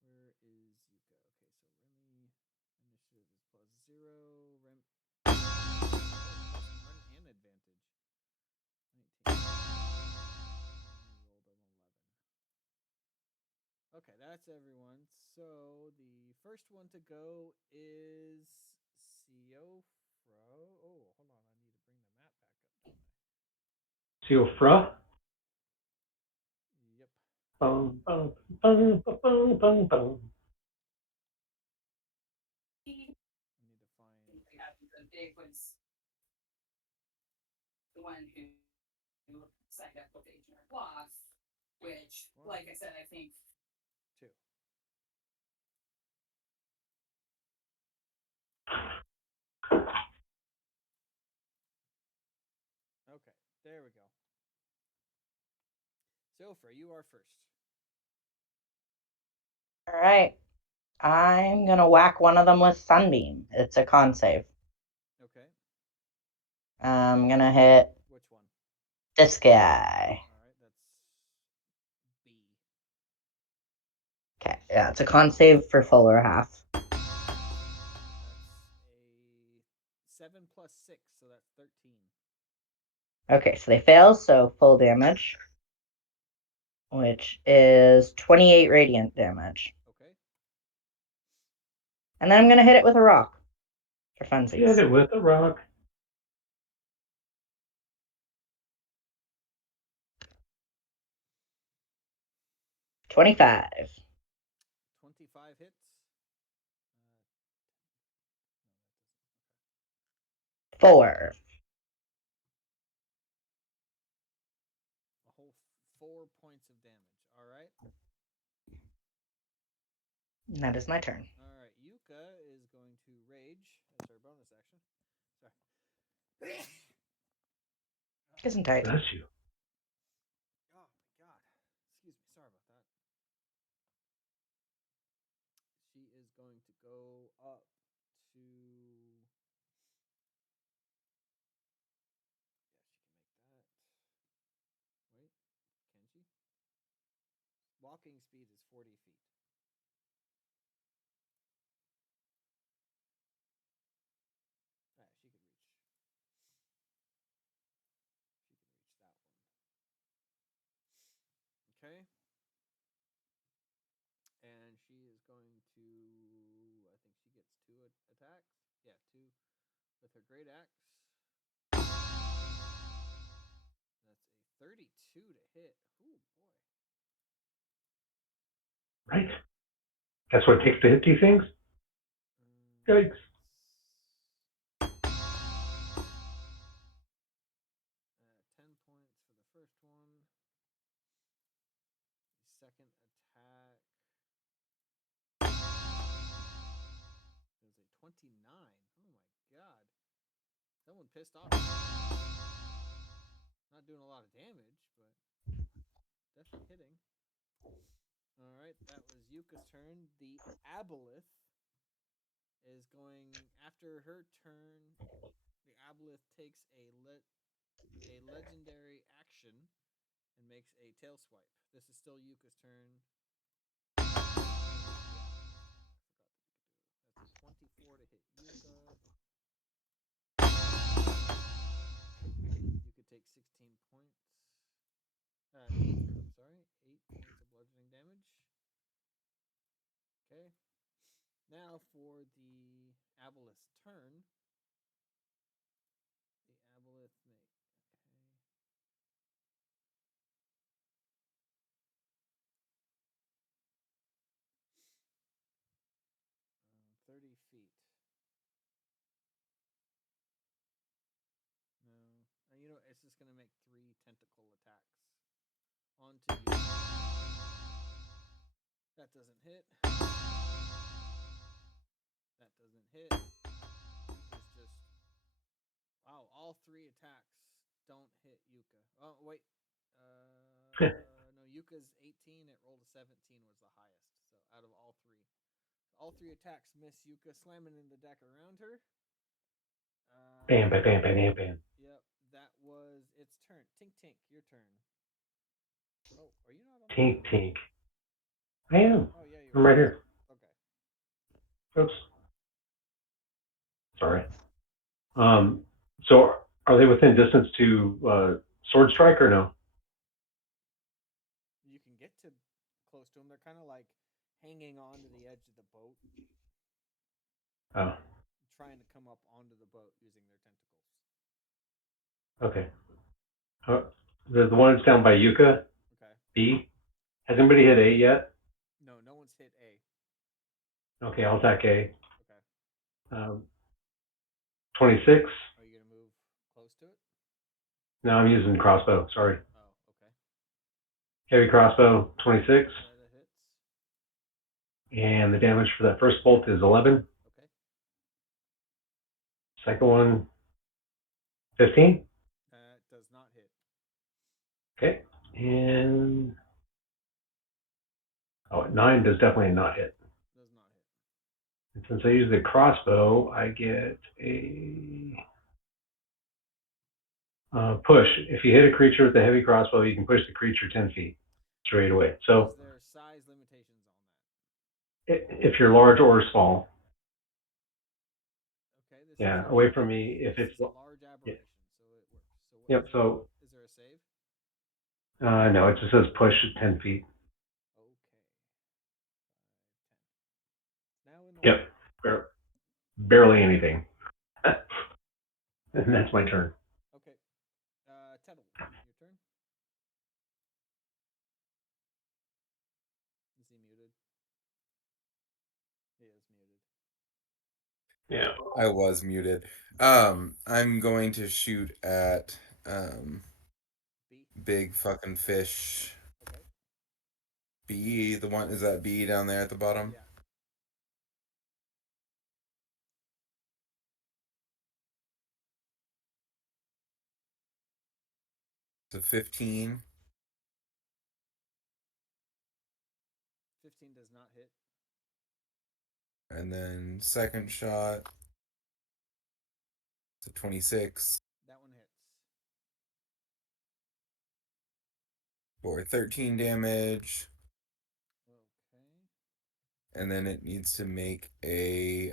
Where is Yuka? Okay, so Remy initiative is +0. Plus 1 and advantage. 19. Rolled an 11. Okay, that's everyone. So the first one to go is Siofra. Oh, hold on. I need to bring the map back up, don't I? Siofra? Yep. Bum, bum, bum, bum, bum, bum. I need to find. The big was the one who signed up with Agent Wasp, which, like I said, I think 2. Okay, there we go. Siofra, you are first. All right. I'm gonna whack one of them with Sunbeam. It's a con save. Okay. I'm gonna hit Which one? this guy. All right, that's B. Okay, yeah, it's a con save for full or half. That's a 7 plus 6, so that's 13. Okay, so they fail, so full damage, which is 28 radiant damage. Okay. And then I'm gonna hit it with a rock for funsies. Hit it with a rock. 25. 25 hits. No, that doesn't. Okay. 4. A whole 4 points of damage. All right. And that is my turn. All right. Yuka is going to rage as her bonus action. Sorry. Isn't tight. Bless you. Oh my god. Excuse me. Sorry about that. She is going to go up to. Yeah, she can make that. Wait, can she? Walking speed is 40 feet. Ah, she could reach. She can reach that one. Okay. And she is going to. I think she gets 2 attacks. Yeah, 2 with her great axe. That's a 32 to hit. Ooh, boy. Right? That's what it takes to hit these things? Yikes. 10 points for the first one. The second attack is a 29. Oh my god. Someone pissed off. Not doing a lot of damage, but definitely hitting. Alright, that was Yuka's turn. The Aboleth is going after her turn. The aboleth takes a legendary action and makes a tail swipe. This is still Yuka's turn. That's a 24 to hit Yuka. You could take 16 points. 8, I'm sorry. 8 points of bludgeoning damage. Okay. Now for the aboleth's turn. The aboleth may. Okay. 30 feet. No. You know, it's just going to make 3 tentacle attacks onto you. That doesn't hit. That doesn't hit. It's just. Wow, all 3 attacks don't hit Yuka. Oh, wait. No, Yuka's 18. It rolled a 17, was the highest. So out of all 3. All 3 attacks miss Yuka, slamming in the deck around her. Bam, bam, bam, bam, bam. Yep, that was its turn. Tink, Tink, your turn. Oh, are you not on? Tink, Tink. I am. Oh, yeah, I'm right here. Okay. Oops. Sorry. So are they within distance to sword strike or no? You can get to close to them. They're kind of like hanging on to the edge of the boat. Oh. Trying to come up onto the boat using their tentacles. Okay. The one that's down by Yuka. Okay. B. Has anybody hit A yet? No one's hit A. Okay, I'll attack A. Okay. 26. Are you gonna move close to it? No, I'm using crossbow. Sorry. Oh, okay. Heavy crossbow, 26. That hits. And the damage for that first bolt is 11. Okay. Second one, 15. Does not hit. Okay. And 9 does definitely not hit. Does not hit. And since I use the crossbow, I get a push. If you hit a creature with a heavy crossbow, you can push the creature 10 feet straight away. So is there size limitations on that? If you're large or small. Okay. Yeah, away from me if it's a large aberration, so it works. So yep. So is there a save? no, it just says push 10 feet. Okay. 5, 10. Now in the Yep. Barely anything. And that's my turn. Okay. Tettle, your turn. Is he muted? He is muted. Yeah. I was muted. I'm going to shoot at B. big fucking fish. Okay. B, the one is that B down there at the bottom? Yeah. So 15. 15 does not hit. And then second shot. So 26. That one hits. For 13 damage. Okay. And then it needs to make a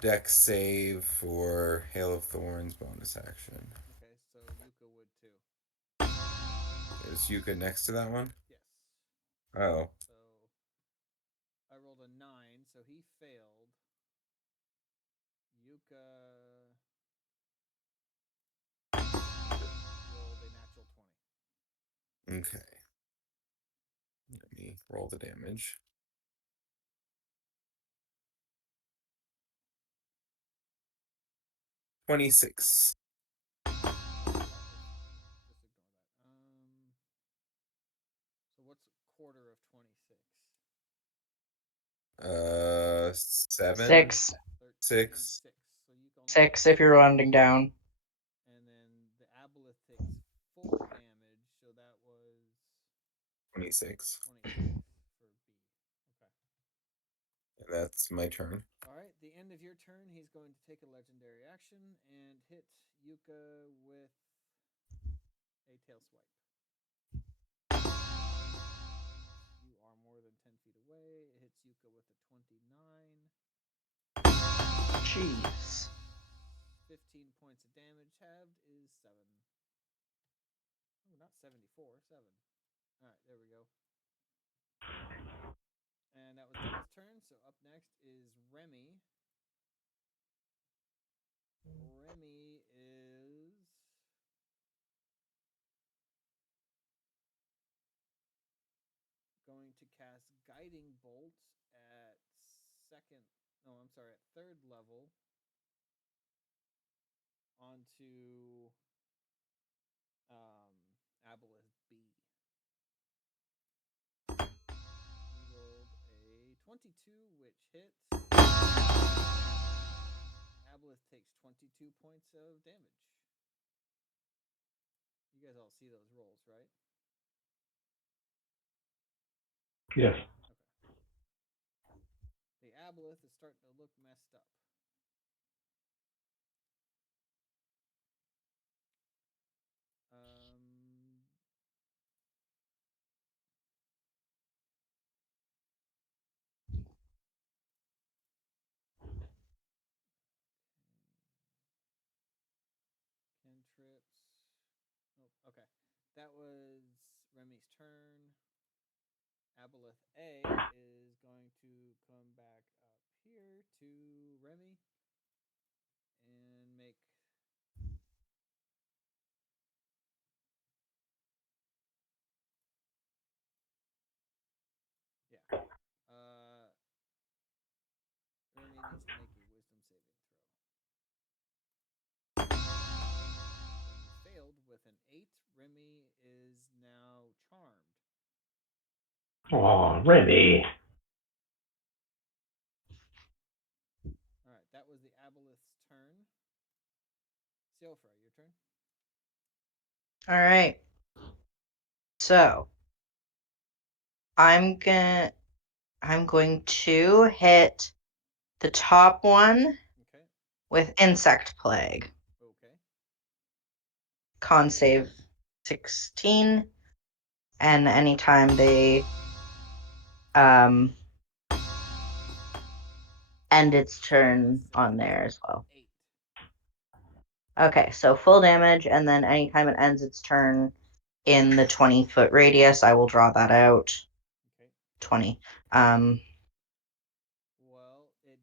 dex save for Hail of Thorns bonus action. Okay, so Yuka would too. Is Yuka next to that one? Yes. Oh. So I rolled a 9, so he failed. Yuka rolled a natural 20. Okay. Let me roll the damage. $26. Just ignore that. So what's a quarter of 26? 7? 6. 6. 6. So you can 6 if you're rounding down. And then the aboleth takes full damage, so that was 26. 26 for B. Okay. That's my turn. All right, the end of your turn, he's going to take a legendary action and hit Yuka with a tail swipe. You are more than 10 feet away. It hits Yuka with a 29. Jeez. 15 points of damage. Halved is 7. Oh, not 74, 7. All right, there we go. And that was Devil's turn. So up next is Remy. Remy is going to cast Guiding Bolt at third level onto Aboleth B. He rolled a 22, which hits. Aboleth takes 22 points of damage. You guys all see those rolls, right? Yes. Okay. The Aboleth is starting to look messed up. Cantrips. Oh, okay. That was Remy's turn. Aboleth A is going to come back up here to Remy and make Remy needs to make a wisdom saving throw. Remy failed with an 8. Remy is now charmed. Oh, Remy. All right, that was the Aboleth's turn. Siofra, your turn. All right. So I'm going to hit the top one Okay. with Insect Plague. Okay. Con save 16. And anytime they end its turn on there as well. 8. Okay, so full damage, and then anytime it ends its turn in the 20-foot radius, I will draw that out. Okay. 20. Well, it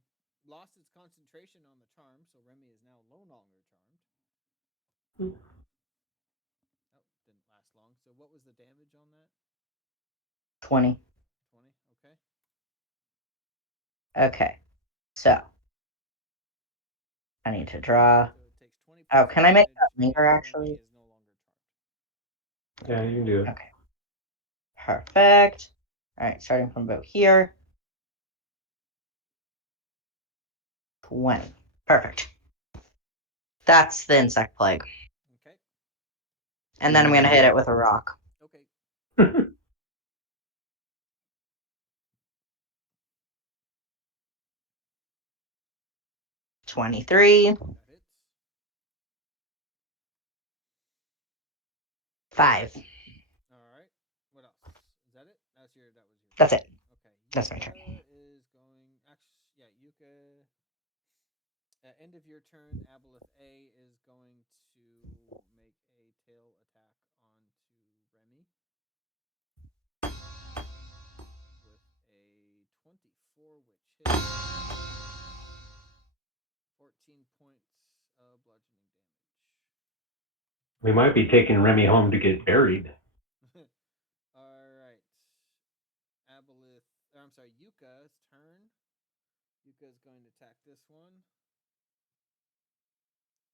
lost its concentration on the charm, so Remy is now no longer charmed. Oh, didn't last long. So what was the damage on that? 20. 20, okay. Okay, so I need to draw. So it takes 20 Oh, points can of I make damage, that linger, and actually? Remy is no longer charmed. Yeah, you can do it. Okay. Perfect. All right, starting from about here. 20. Perfect. That's the Insect Plague. Okay. And then I'm going to hit it with a rock. Okay. 23. That hits. 5. All right. What else? Is that it? That was your. That's it. Okay. That's my turn. Yuka is going. Actually, yeah. Yuka. At end of your turn, Aboleth A is going to make a tail attack onto Remy with a 24, which hits 14 points of bludgeoning damage. We might be taking Remy home to get buried. All right. Yuka's turn. Yuka is going to attack this one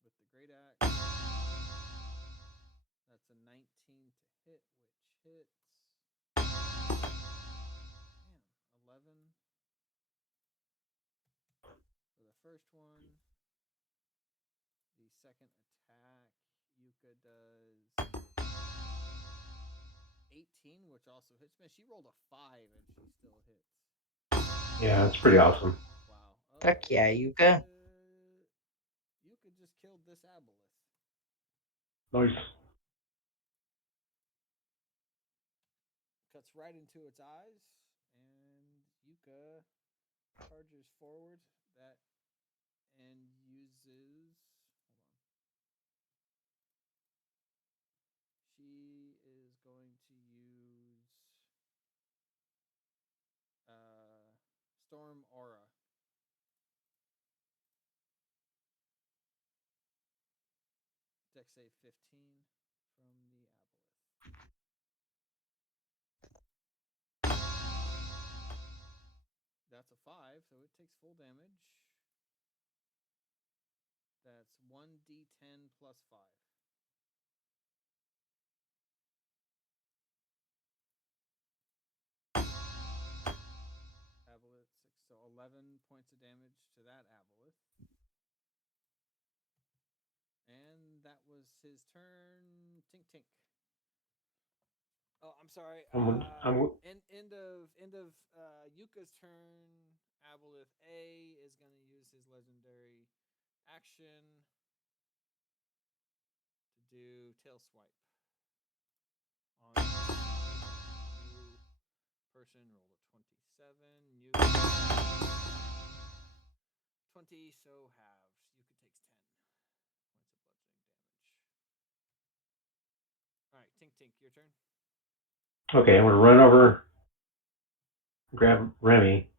with the great axe. That's a 19 to hit, which hits. Damn, 11 for the first one. The second attack, Yuka does 18, which also hits. Man, she rolled a 5 and she still hits. Yeah, it's pretty awesome. Wow. Heck yeah, Yuka. Yuka just killed this aboleth. Nice. Cuts right into its eyes, and Yuka charges forward that and uses. Hold on. She is going to use Storm Aura. Dex save 15 from the aboleth. That's a 5, so it takes full damage. That's 1d10 plus 5. Aboleth 6, so 11 points of damage to that aboleth. And that was his turn. Tink tink. Oh, I'm sorry. End of Yuka's turn. Aboleth A is going to use his legendary action to do tail swipe on new person. Roll a 27. You 20, so halves. Yuka takes 10 points of bludgeoning damage. All right, Tink Tink, your turn. Okay, I'm gonna run over, grab Remy.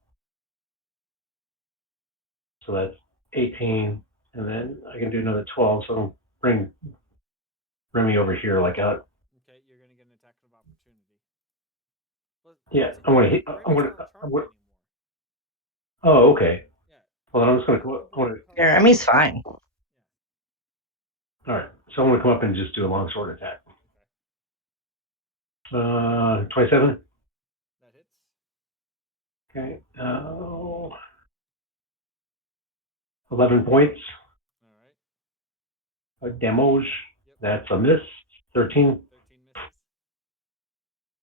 So that's 18, and then I can do another 12. So I'll bring Remy over here, like out. Okay, you're gonna get an attack of opportunity. Yeah, I'm gonna hit. I'm gonna. Anymore. Oh, okay. Yeah. Well, then I'm just gonna. Remy's fine. All right, so I'm gonna come up and just do a longsword attack. Okay. 27. That hits. Okay. 11 points. All right. Damage. Yep. That's a miss. 13. 13 misses.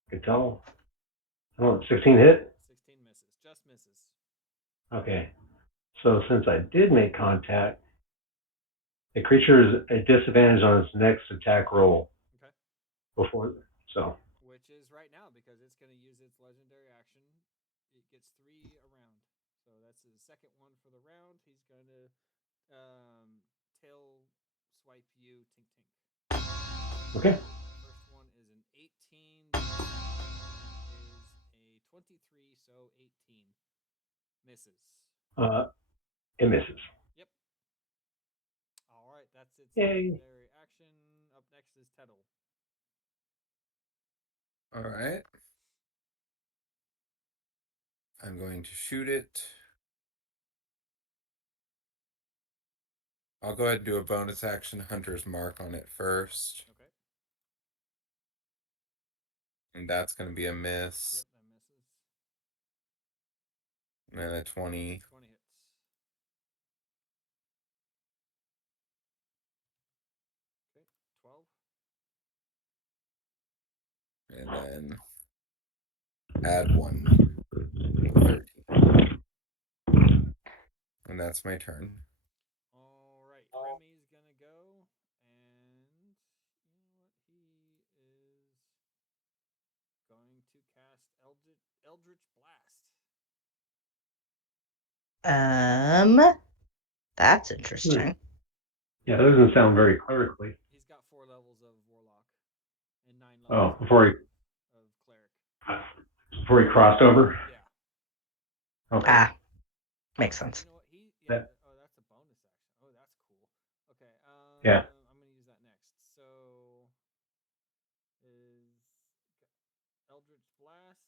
I can tell. 16 hit. 16 misses. Just misses. Okay. So since I did make contact, the creature is at disadvantage on its next attack roll. Okay. Before, so. Which is right now because it's going to use its legendary action. It gets 3 a round. So that's his second one for the round. He's going to tail swipe you, Tink Tink. Okay. First one is an 18. The second one is a 23, so 18. Misses. It misses. Yep. All right, that's its Yay. legendary action. Up next is Tettle. All right. I'm going to shoot it. I'll go ahead and do a bonus action Hunter's Mark on it first. Okay. And that's going to be a miss. Yep, that misses. And then a 20. 20 hits. Okay, 12. And then add 1. 13. And that's my turn. All right, Remy's going to go. And you know what? He is going to cast Eldritch Blast. That's interesting. Yeah, that doesn't sound very clerically. He's got 4 levels of Warlock and 9 levels of Cleric. Before he crossed over? Yeah. Okay. Makes sense. You know what? Oh, that's a bonus action. Oh, that's cool. Okay. Yeah. I'm going to use that next. So is Eldritch Blast.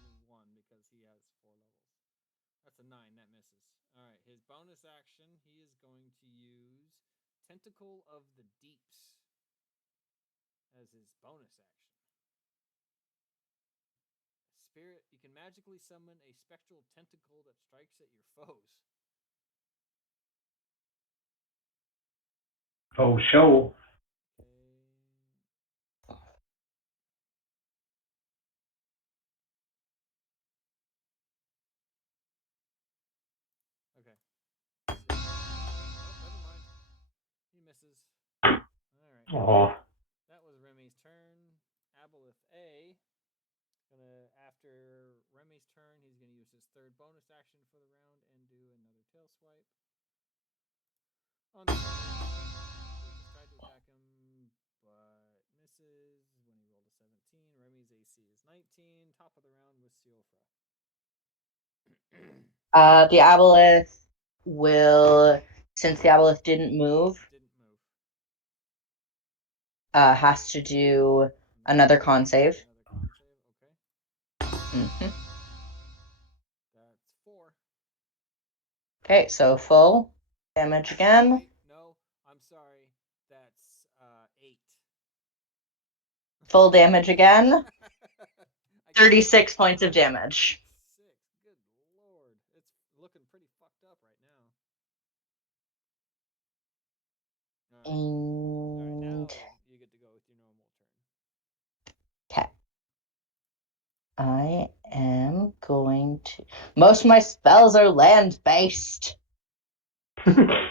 Only 1 because he has 4 levels. That's a 9. That misses. All right. His bonus action, he is going to use Tentacle of the Deeps as his bonus action. Spirit, you can magically summon a spectral tentacle that strikes at your foes. Oh, show. Oh, That was Remy's turn. Aboleth A. After Remy's turn, he's gonna use his third bonus action for the round and do another tail swipe. On the just tried to attack him, but misses when he rolled a 17. Remy's AC is 19. Top of the round with Siofra. The Aboleth will, since the Aboleth didn't move, has to do another con save. Another con save, okay. Mm-hmm. That's 4. Okay, so full damage again. Wait, no, I'm sorry. That's 8. Full damage again. 36 points of damage. 6. Good lord. It's looking pretty fucked up right now. Alright, now you get to go with your normal turn. Okay. I am going to. Most of my spells are land based. well,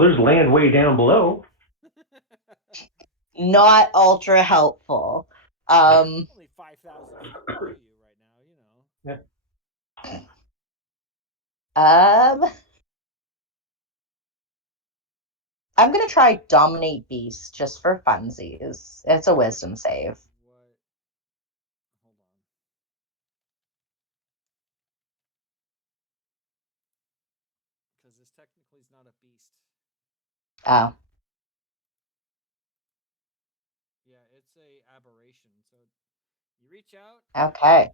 there's land way down below. Not ultra helpful. Only 5,000 feet below you right now, you know. Yeah. I'm gonna try Dominate Beast just for funsies. It's a wisdom save. What? Hold on. Because this technically is not a beast. Oh. Yeah, it's a aberration. So you reach out. Okay. And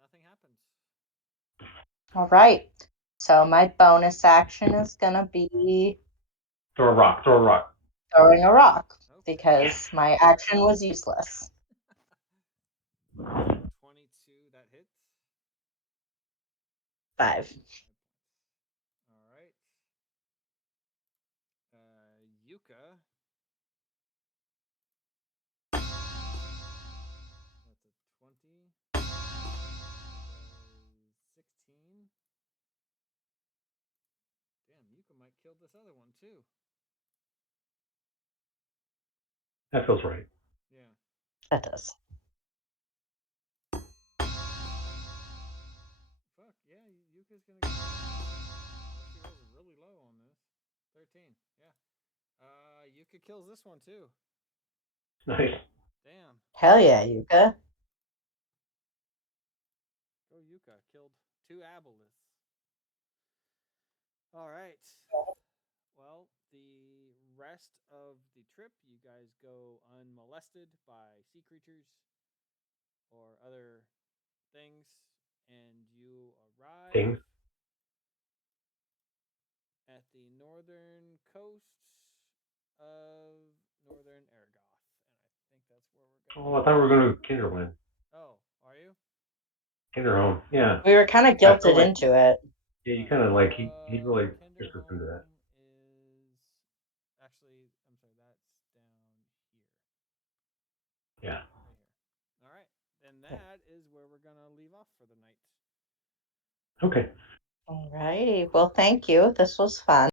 nothing happens. All right. So my bonus action is gonna be Throw a rock. throwing a rock because Yeah. my action was useless. 22, that hits. 5. All right. Yuka. That's a 20. 16. Damn, Yuka might kill this other one too. That feels right. Yeah. That does. Fuck, yeah, Yuka's gonna kill she rolls really low on this. 13, yeah. Yuka kills this one too. Nice. Damn. Hell yeah, Yuka. Go Yuka. Killed 2 aboleths. Alright. Well, the rest of the trip, you guys go unmolested by sea creatures or other things, and you arrive at the northern coast of northern Aragoth. And I think that's where we're going. Oh, I thought we were going to Kinderland. Oh, are you? Kinder Home, yeah. We were kind of guilted into it. Yeah, you kind of like, he really Kender just listened to that. is actually, I'm sorry, that's down here. Yeah. Right here. All right. And that is where we're going to leave off for the night. Okay. All righty. Well, thank you. This was fun.